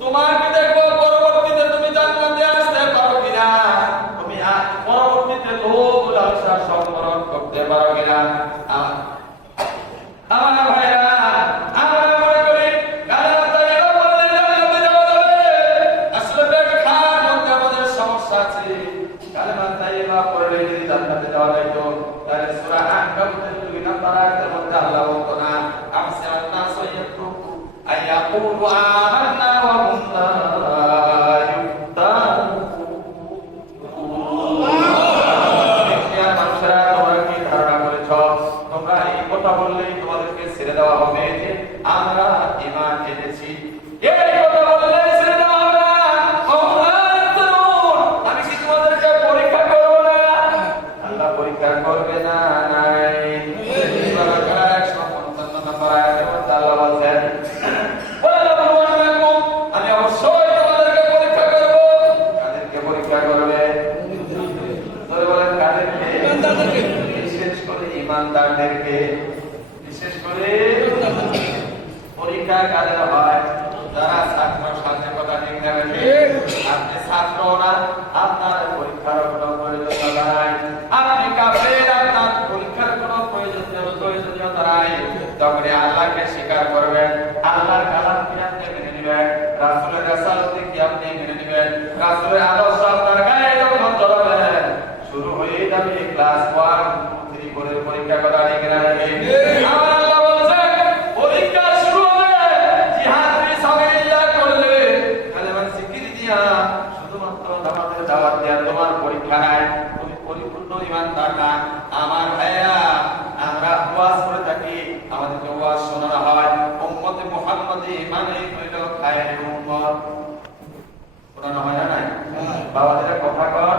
তোমাকে দেখবো পরবর্তীতে তুমি জান্নাতে আসতে পারো কিনা, তুমি পরবর্তীতে লোভ লালসা সংবরণ করতে পারো কিনা। আমার ভাইরা, আমরা মনে করি কালেমা তাইয়্যিবা পড়লে জান্নাতে যাওয়া যাবে। আসলে ব্যাখ্যার মধ্যে আমাদের সমস্যা আছে। কালেমা তাইয়্যিবা পড়লে যদি জান্নাতে যাওয়া যাইতো, তাহলে সূরা আনকাবুতের 2 নম্বর আয়াতের মধ্যে আল্লাহ বলতো না, আমসান নাস ইয়াতরুকু আয়াকুলু আমান্না ওয়া হুম লা ইফতানুন। মানুষেরা, তোমরা কি ধারণা করেছ তোমরা এই কথা বললেই তোমাদেরকে ছেড়ে দেওয়া হবে যে আমরা ঈমান এনেছি? এই কথা বললে ছেড়ে দেওয়া হবে না। আমি কি তোমাদেরকে পরীক্ষা করব না? আল্লাহ পরীক্ষা করবে না? নাই। সূরা বাকারার 155 নম্বর আয়াতের মধ্যে আল্লাহ বলেন, আমি অবশ্যই তোমাদেরকে পরীক্ষা করব। কাদেরকে পরীক্ষা করবে? বলেন কাদেরকে? বিশেষ করে ঈমানদারদেরকে। বিশেষ করে পরীক্ষা কাদের হয়? যারা ছাত্র সাথে। কথা ঠিক না? আপনি ছাত্র না, আপনার পরীক্ষার কোনো প্রয়োজনীয়তা নাই। আপনি কাফের, আপনার পরীক্ষার কোনো প্রয়োজনীয়তা নাই। তখন আল্লাহকে স্বীকার করবেন, আল্লাহর কালামকে আপনি মেনে নেবেন, রাসূলের রিসালাতকে কি আপনি মেনে নেবেন, রাসূলের আদর্শ আপনার গায়ে যখন জ্বলাবেন, শুরু হয়ে যাবে ক্লাস 1, 2, 3 করে পরীক্ষা। করা ঠিক না? আমার আল্লাহ বলেন, পরীক্ষা শুরু হবে জিহাদ ফি সাবিলিল্লাহ করলে, কালেমা জিকির দিয়া, শুধুমাত্র নামাজের দাওয়াত দিয়া তোমার পরীক্ষা নাই। তুমি পরিপূর্ণ ঈমানদার না। আমার ভাইয়া, আমরা ওয়াজ করে থাকি, আমাদেরকে ওয়াজ শোনানো হয়, উম্মতে মুহাম্মাদি মানে হইল খায়রুল উম্মত। শোনানো হয় না? নাই? বাবাদের কথা কর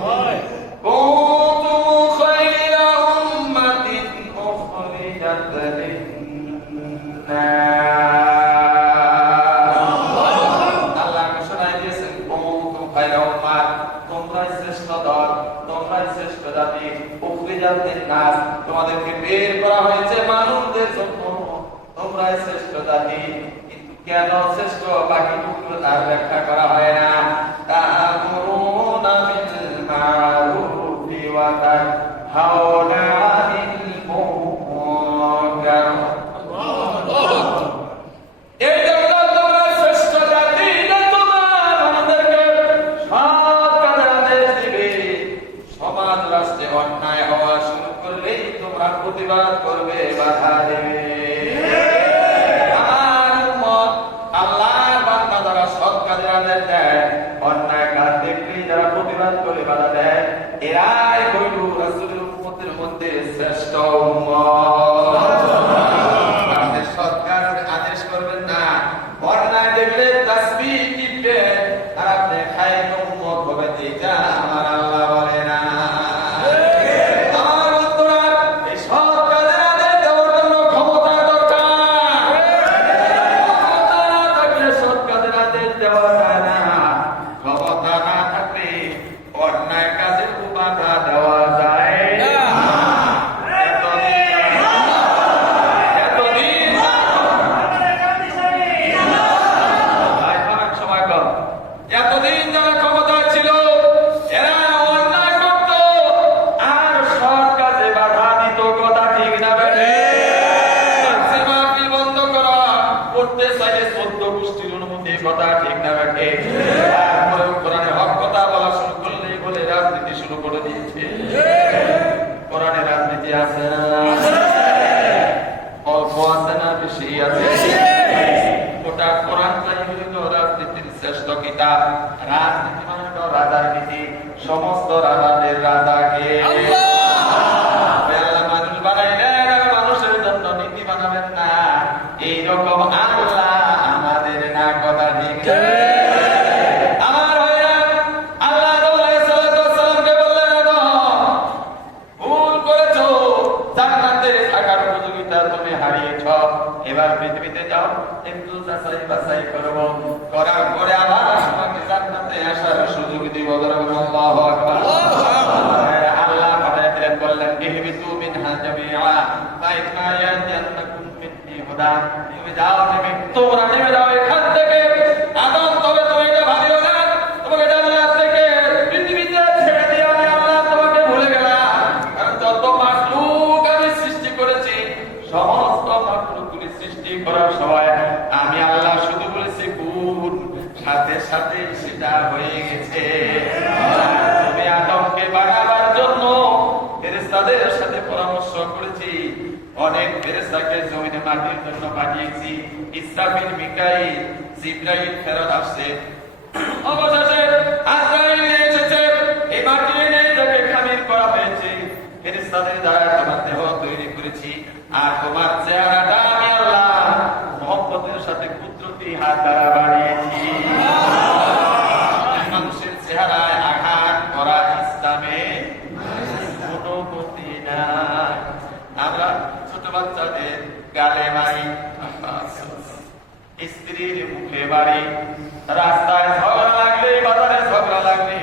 হয়। কুনতুম খায়রা উম্মাতিন উখরিজাত লিন-নাস। আল্লাহ ঘোষণা দিয়েছেন, কুনতুম খায়রা উম্মাত, তোমরাই শ্রেষ্ঠ দল, তোমরাই শ্রেষ্ঠ জাতি। উখরিজাত লিন-নাস, তোমাদেরকে বের করা হয়েছে মানুষদের জন্য, তোমরাই শ্রেষ্ঠ জাতি। কেন শ্রেষ্ঠ? বাকিটুকু তার ব্যাখ্যা করা হয় না। তা'মুরুনা বিল মা'রুফি ওয়া তানহাউনা আনিল মুনকার। এই জন্য তোমরা শ্রেষ্ঠ জাতি, তোমার আমাদেরকে সৎ কাজের আদেশ দিবে, সমাজ রাষ্ট্রে অন্যায় হওয়া শুরু করলেই তোমরা প্রতিবাদ করবে, বাধা দেবে। আমার উম্মত, আল্লাহর বান্দা যারা সৎ কাজের আদেশ দেয়, অন্যায় কাজ দেখলেই যারা প্রতিবাদ করে বাধা দেয়, এরাই হইল রাসূলের উম্মতের মধ্যে শ্রেষ্ঠ উম্মত। আপনি সৎ কাজের আদেশ করবেন না, অন্যায় দেখলে তাসবিহ টিপবেন, আর আপনি খাইর উম্মত হবেন, এটা আমার আল্লাহ বলে না। আমার বন্ধুরা, এই সৎ কাজের আদেশ দেওয়ার জন্য ক্ষমতা দরকার। ক্ষমতা না থাকলে সৎ কাজের আদেশ দেওয়া যায় না। ক্ষমতা না থাকলে অন্যায় কাজের বাধা দেওয়া যায় না। এতদিন যারা ক্ষমতা ছিল, এরা অন্যায় করত আর সৎ কাজে বাধা দিত, কথা ঠিক না বেঠে? মাহফিল বন্ধ করা, করতে চাইলে 14 গোষ্ঠীর অনুমতি, কথা ঠিক না বেঠে? তারপরেও কোরআনে হক কথা বলা শুরু করলেই বলে রাজনীতি শুরু করে দিয়েছে। কোরআনে রাজনীতি আছে না? অল্প আছে না বেশি আছে? গোটা কোরআনটাই হইল রাজনীতির শ্রেষ্ঠ কিতাব। রাজনীতি মানে হলো রাজার নীতি। সমস্ত রাজাদের রাজাকে আল্লাহ মানুষ বানাইলেন, মানুষের জন্য নীতি বানাবেন না। এইরকম আল্লাহ আমাদের না, কথা ঠিক? আমার ভাইরা, আল্লাহ সাল্লাল্লাহু বললেন, ভুল করেছো, জান্নাতে থাকার উপযোগিতা তুমি হারিয়েছ, এবার পৃথিবীতে যাও, একটু যাচাই বাছাই করবো, করার পরে আবার তোমাকে জান্নাতে আসার সুযোগ দিব। আল্লাহু আকবার। আল্লাহ পাঠায় দিলেন, বললেন, ইহবিতু মিনহা জামিআ ফাইমা ইয়াতিয়ান্নাকুম মিন্নি হুদা। তুমি যাও, তোমরা নেমে যাও এখান থেকে। আদম, তবে তুমি এটা ভাবিও না তোমাকে জান্নাত থেকে পৃথিবীতে ছেড়ে দিয়ে আমি আল্লাহ তোমাকে ভুলে গেলাম। কারণ যত মাখলুক আমি সৃষ্টি করেছি, সমস্ত মাখলুকগুলি সৃষ্টি করার সময় আমি আল্লাহ শুধু বলেছি কুন, সাথে সাথে সেটা হয়ে গেছে। তুমি আদমকে বানাবার জন্য ফেরেশতাদের সাথে পরামর্শ করেছি, অনেক ফেরেশতাকে জমিনে মাটির জন্য পাঠিয়েছি। ইসরাফিল, মিকাইল, জিবরাইল ফেরত আসছে, অবশেষে আজরাইল এসেছে। এই মাটি এনে যাকে খামির করা হয়েছে, ফেরেশতাদের দ্বারা তোমার দেহ তৈরি করেছি, আর তোমার চেহারাটা আমি আল্লাহ মহব্বতের সাথে কুদরতি হাত দ্বারা বানিয়েছি। মানুষের চেহারায় আঘাত করা ইসলামে অনুমতি নাই। আমরা ছোট বাচ্চাদের গালে মারি, স্ত্রীর মুখে বাড়ি, রাস্তায় ঝগড়া লাগলে, বাজারে ঝগড়া লাগলে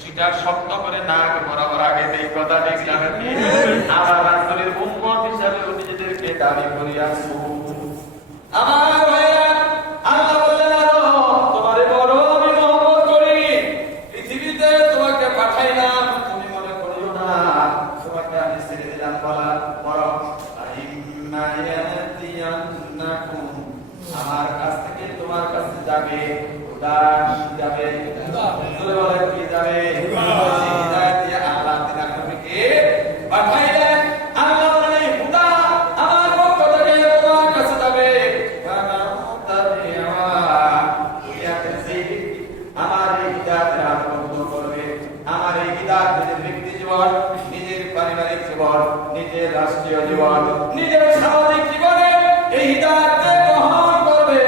সেটা শক্ত করে নাক বরাবর আগে দেই, কথা দেখলাম। আমার রাসূলের উম্মত হিসাবে নিজেদেরকে দাবি করি আসবো। আমার ভাইরা, আল্লাহ বললেন, তোমারে বড় আমি মহব্বত করি, পৃথিবীতে তোমাকে পাঠাইলাম, তুমি মনে করিও না তোমাকে আমি ছেড়ে দিলাম। বরং আমার কাছ থেকে তোমার কাছে যাবে, যাবে, কি যাবে? আল্লাহ নবীকে পাঠাইলেন। আল্লাহ বলেন, হুদা আমার পক্ষ থেকে তোমার কাছে যাবে, আমার এই হিদায়াতের আনুগত্য করবে। আমার এই হিদায়াত নিজের ব্যক্তি জীবন, নিজের পারিবারিক জীবন, নিজের রাষ্ট্রীয় জীবন, নিজের সামাজিক জীবনে এই হিদায়াতকে গ্রহণ করবে।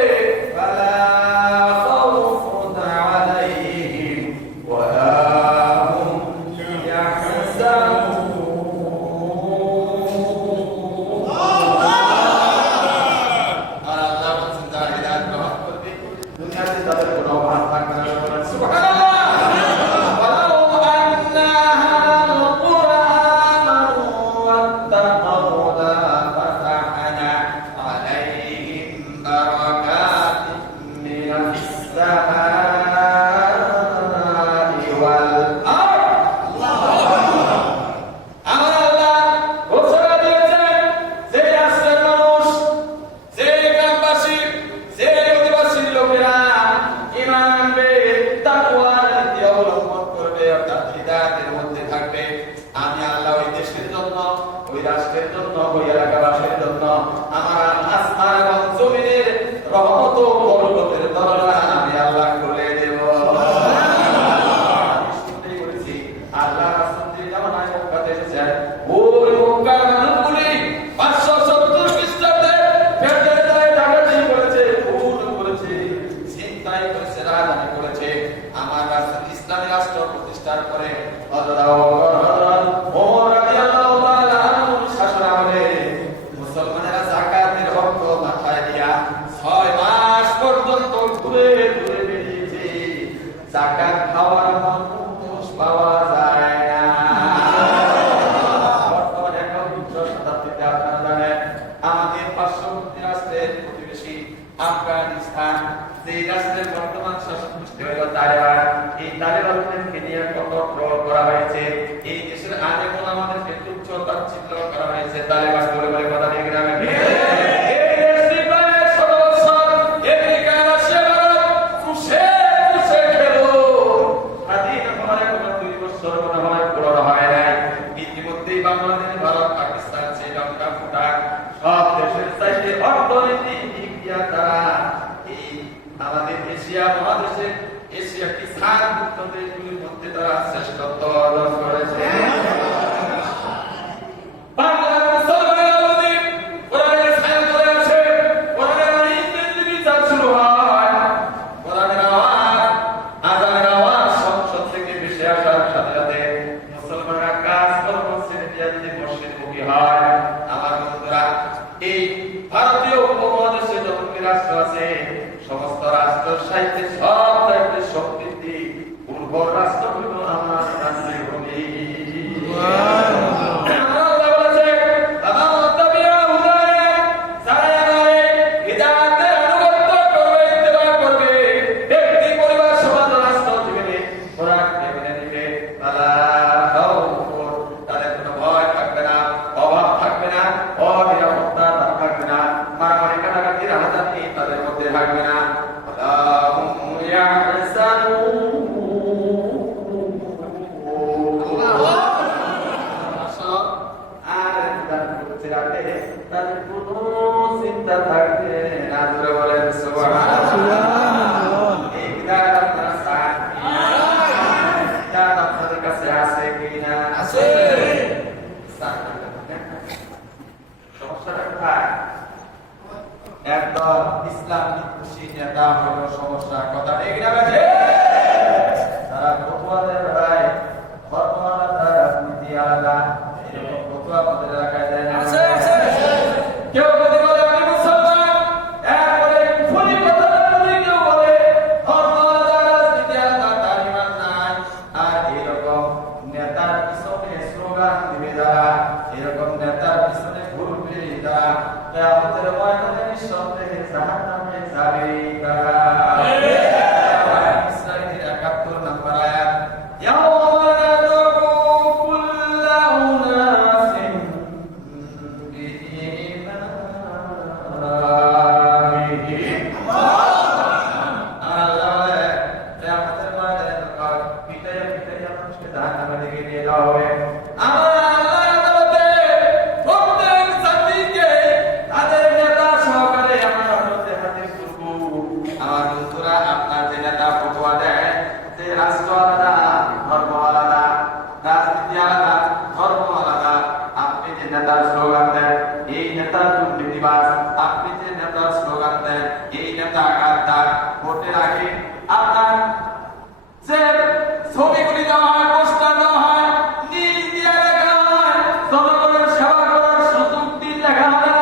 عليهم এসেছেন ওই মক্কার মানুষগুলি 570 খ্রিস্টাব্দে ফেরদের দায়ে ডাকাতি করেছে, খুন করেছে, ছিনতাই করেছে, রাজধানী করেছে। আমার রাষ্ট্র ইসলামী রাষ্ট্র প্রতিষ্ঠার পরে হযরত ওমর রাদিয়াল্লাহু তাআলা আনহুর শাসনামলে মুসলমানেরা যাকাতের হক মাথায় দিয়া 6 মাস পর্যন্ত ঘুরে ঘুরে বেরিয়েছে। যাকাত খাওয়ার মানুষ পাওয়া যায় না। বর্তমানে 21 শতাব্দীতে আপনারা জানেন আমাদের পার্শ্ববর্তী রাষ্ট্রের প্রতিবেশী আফগানিস্তান, যে রাষ্ট্রের বর্তমান শাসক গোষ্ঠী হল তালেবান, এই তালেবানদেরকে নিয়ে কত ট্রল করা হয়েছে। এই দেশের আগে কোন আমাদেরকে তুচ্ছ তাচ্ছিল্য করা হয়েছে। তালেবান বলে বলে কথা দিয়ে গ্রামে আমাদের এশিয়া মহাদেশে এশিয়া কি সার্বভৌম দেশগুলির মধ্যে তারা শ্রেষ্ঠত্ব অর্জন করেছে। বাংলার মুসলমানেরা যদি কোরআনের ছায়া ধরে আছে, কোরআনের ইংরেজি বিচার শুরু হয়, কোরআনের আওয়াজ আজানের আওয়াজ সংসদ থেকে ভেসে আসার সাথে সাথে মুসলমানরা কাজ কর্ম ছেড়ে দিয়ে যদি মসজিদমুখী হয়, আমার বন্ধুরা এই ভারতীয় উপমহাদেশে যতগুলি রাষ্ট্র আছে সমস্ত রাষ্ট্র সাহিত্যে সবচাইতে সমৃদ্ধি উর্বর রাষ্ট্র হলো আমার ভূমি। তাদের কোনো ভয় থাকবে না, অভাব থাকবে না, অনিরাপত্তা থাকবে না, মারামারি কাটাকাটি রাহাজানি তাদের মধ্যে থাকবে না। তাদের কোনো চিন্তা থাকবে না। বলেন সুবহানাল্লাহ। এই বিধান আপনারা চান, আপনাদের কাছে আছে কিনা? আছে। সমস্যাটা কোথায়? একদম ইসলাম বিদ্বেষী নেতা হলো সমস্যা। কথা ঠিক না? তারা ফতোয়া দেয় ভাই, ফতোয়া আলাদা, রাজনীতি আলাদা। এরকম ফতোয়া আমাদের এলাকায় দেয় না। কেউ যদি বলে আমি মুসলমান, এরপরে কুফরি কথা বলে, কেউ বলে ধর্ম আলাদা, রাজনীতি আলাদা, তার ঈমান নাই। আর এরকম নেতার পিছনে স্লোগান দিবে যারা, এরকম নেতার পিছনে ঘুরবে যারা, কিয়ামতের ময়দানে নিঃসন্দেহে জাহান্নামে যাবে তারা। ইসরাঈলের ৭১ নম্বর আয়াত, ইয়াওমা নাদউ কুল্লা উনাসিন বিইমানিহিম। আল্লাহ কিয়ামতের ময়দানে পিটাইয়া পিটাইয়া মানুষকে জাহান্নামে নিয়ে যাওয়া হবে। আপনি যে নেতার স্লোগান দেন, এই নেতা আঘাত ভোটের আগে আপনার যে ছবিগুলি দেওয়া হয়, পোস্টার দেওয়া হয়, নীল দিয়ে লেখা হয় জনগণের সেবা করার সুযোগ দিয়ে লেখা হয়।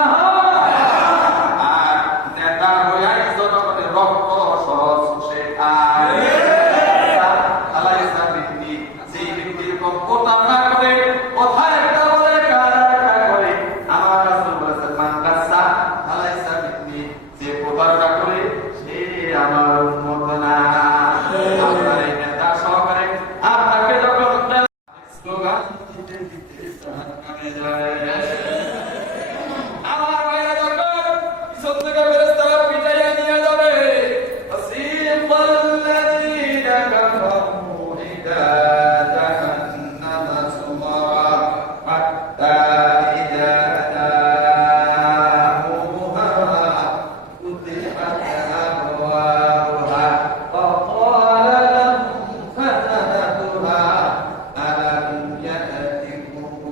আর নেতা হইয়াই জনগণের রক্ত সহজ সে খায়। যে ব্যক্তি এরকম প্রতারণা করে, কোথায় একটা বলে কার একটা করে, আমার রাসূল বলেছেন মান কাসা আলাইসা বিনি, যে প্রতারণা করে সে আমার উম্মত না। আপনার এই নেতা সহকারে আপনাকে যখন স্লোগান দিতে দিতে জাহান্নামে যায়, আমার ভাইরা যখন পিছন থেকে ফেরেশতারা পিটাইয়া নিয়ে যাবে, আসিফাল্লাযীনা কাফারু ইলা জাহান্নামা সুমারা হাত্তা ইযা জাউহা ফুতিহাত আবওয়াবুহা ওয়া ক্বালা লাহুম ফাতহাতুহা আলাম ইয়াতিকুম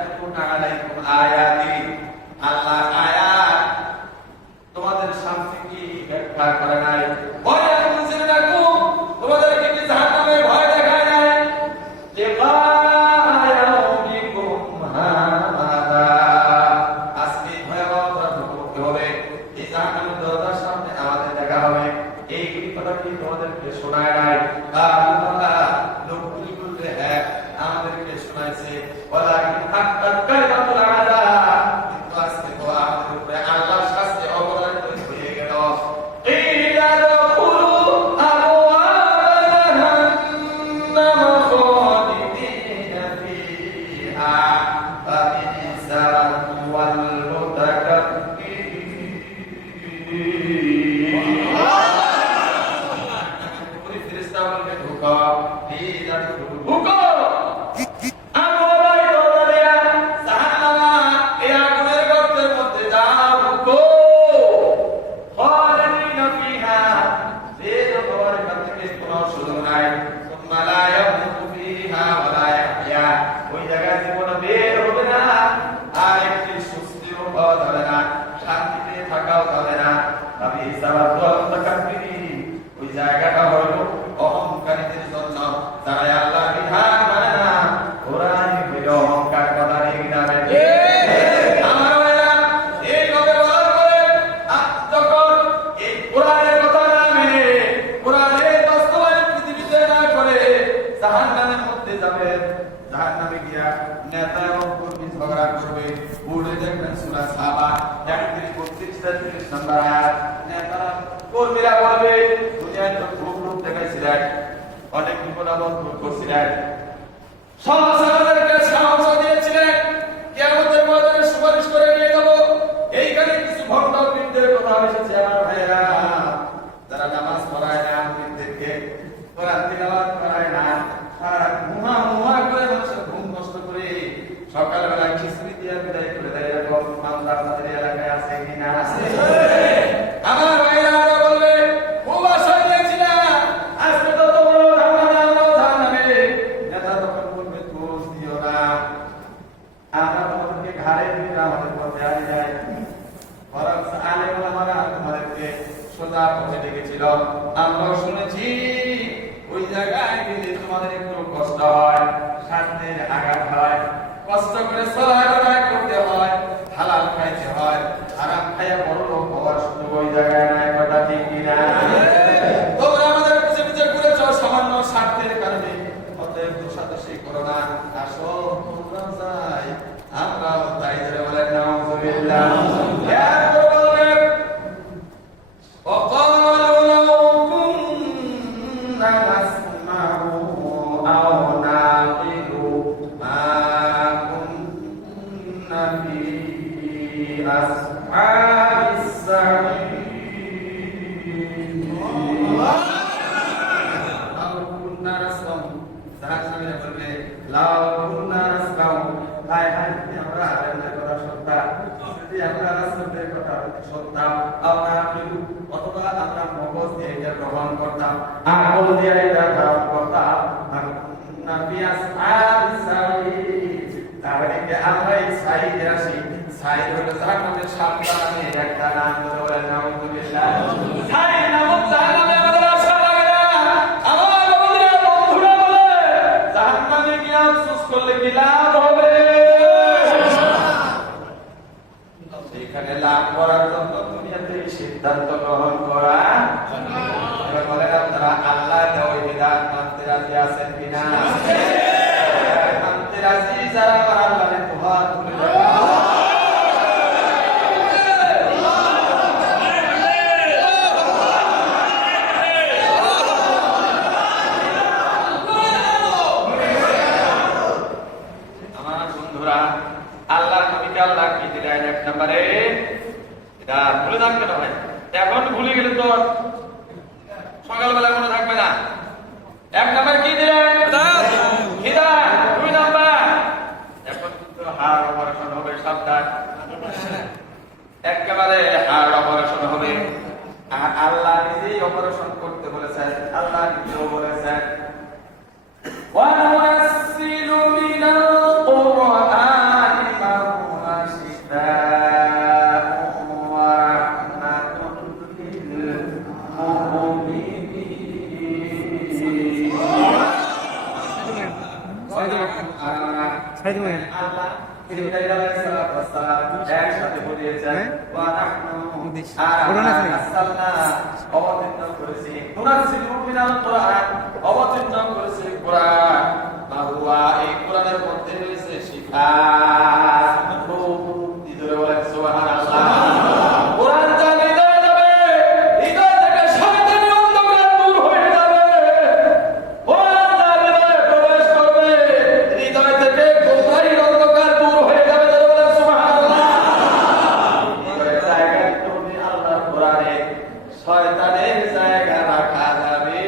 ইয়াতলুনা আলাইকুম আয়াতি, আল্লাহ আয়াত তোমাদের সামনে কি ব্যাখ্যা করে নাই? ওয়া ইয়ানজিরুনাকুম, তোমাদেরকে কি জাহান্নামের ভয় দেখায় নাই? যে ইয়াউমিকুম হাদা, আজকে ভয়াবহতার মুখোমুখি হবে, এই জাহান্নামের দরজার সামনে আমাদের দেখা হবে। এই কথা কি তোমাদেরকে শোনায় নাই? আল্লাহ লোকগুলি বলতে হ্যাঁ আমাদেরকে শোনাইছে, ওয়ালাকিন হাক্কাত কালিমাতুল আযাব, কিন্তু আজকে তো আমাদের উপরে আল্লাহর শাস্তি অবতীর্ণ হয়ে গেল। ইলা দুখুলু আবওয়াব জাহান্নাম খালিদিনা ফিহা ফাবি'সা মাথওয়াল মুতাকাব্বিরিন। ফেরেশতা বলবে ঢুকো, ইলা দুখুলু, ঢুকো ওই জায়গাটা হলো অহংকারীদের জন্য, তারা আল্লাহ বিধান মানে না, ওরাই হইল অহংকার কথা রেখে যাবে। আমার ভাইরা, এই লোকের বলার পরে যখন এই কোরআনের কথা না মেনে, কোরআনের বাস্তবায়ন পৃথিবীতে না করে জাহান্নামের মধ্যে যাবে, জাহান্নামে গিয়া নেতা এবং কর্মী ঝগড়া করবে। পড়ে দেখবেন সূরা সাবা 31-32 নম্বর আয়াত। নেতারা কর্মীরা বলবে দুনিয়ায় তো খুব লোক দেখাইছিলেন, অনেক বিপদাবদ করছিলেন, সমাজকে সাহস দিয়েছিলেন, কিয়ামতের ময়দানে সুপারিশ করে নিয়ে যাব। এইখানে কিছু ভণ্ড পীরদের কথা এসেছে আমার ভাইরা, যারা নামাজ পড়ায় না, পীরদেরকে কোরআন তিলাওয়াত করায় না, সারা মুহা মুহা করে মানুষের ঘুম নষ্ট করে সকালবেলা খিচুড়ি দিয়ে বিদায় করে দেয়, এরকম মামলা আপনাদের এলাকায় আছে কিনা? আছে। আমার ভাইরা বলবে খুব আশা দিয়েছিলাম, আজকে তো তোমরা জাহান্নামে, নেতা তখন বলবে দোষ দিও না, আমরা তোমাদেরকে ঘাড়ে দিয়ে আমাদের পথে আনি যায়, বরং আলেম ওলামারা তোমাদেরকে সোজা পথে ডেকেছিল। আমরাও শুনেছি ওই জায়গায় গেলে তোমাদের একটু কষ্ট হয়, স্বাস্থ্যের আঘাত হয়, কষ্ট করে চলাফেরা করতে হয়, হালাল খাইতে হয়, হারাম খাইয়া বড় লোক হওয়ার সুযোগ ওই জায়গায় নাই। কথা ঠিক কিনা? তোমরা আমাদের পিছে পিছে ঘুরেছ সামান্য স্বার্থের কারণে, অতএব দোষাদোষি করো না, আসো তোমরা যাই, আমরাও তাই ধরে বলেন নাউযুবিল্লাহ। وقالوا لو كنا نسمع أو نعقل ما كنا في أصحاب السعير لو كنا نسمع জাহান্নামীরা বলবে লাউ কুন্না নাসমাউ, হায় হায় আমরা আলেমদের কথা শুনতাম, যদি আমরা রাসূলের কথা শুনতাম, আমরা অথবা আমরা মগজ দিয়ে এটা গ্রহণ করতাম, আকল দিয়ে এটা গ্রহণ করতাম, নবী আসহাবিস সাঈদ, তাহলে কি আমরা এই সাঈদ রাশি, সাঈদ হলো জাহান্নামের সাতটা নামে একটা নাম, বলে নাউযুবিল্লাহ। সাঈদ নামক জাহান্নামে আমাদের আশা লাগে না। আমার বন্ধুরা বলে জাহান্নামে গিয়ে আফসোস করলে কি লাভ হবে? এখানে লাভ করার জন্য দুনিয়াতে সিদ্ধান্ত গ্রহণ করা, এবার বলেন আপনারা আল্লাহ দেওয়া বিধান মানতে রাজি আছেন কিনা? মানতে রাজি যারা আমার আল্লাহর দোহাত তুলে আমার বন্ধুরা, আল্লাহ নবীকে আল্লাহ কি দিলেন? এক নম্বরে, এটা ভুলে থাকবে না ভাই, এখন ভুলে গেলে তো সকালবেলা মনে থাকবে না। এক নম্বর কি দিলেন? হিদায়াত। দুই নম্বর, এখন কিন্তু হাড় অপারেশন হবে, সাবধান, একেবারে হাড় অপারেশন হবে। আল্লাহ নিজেই অপারেশন করতে বলেছেন, আল্লাহ নিজেও বলেছেন وَنُنَزِّلُ مِنَ الْقُرْآنِ জিবরাইল আলাইহিস সালাম একসাথে বলিয়েছেন ওয়া নাহনু আরসালনা অবতীর্ণ করেছি নুনাজ্জিলু মিনাল কুরআন অবতীর্ণ করেছি কুরআন মা হুয়া এই কুরআনের মধ্যে রয়েছে শিক্ষা দিদরে বলেন সুবহানাল্লাহ কুরআন জানে যাবে হৃদয় থেকে শয়তানি অন্ধকার দূর হয়ে যাবে কুরআন জানে প্রবেশ করবে হৃদয় থেকে গোমরাহির অন্ধকার দূর হয়ে যাবে বলেন সুবহানাল্লাহ এই জায়গা তুমি আল্লাহর কোরআনে শয়তানের জায়গা রাখা যাবে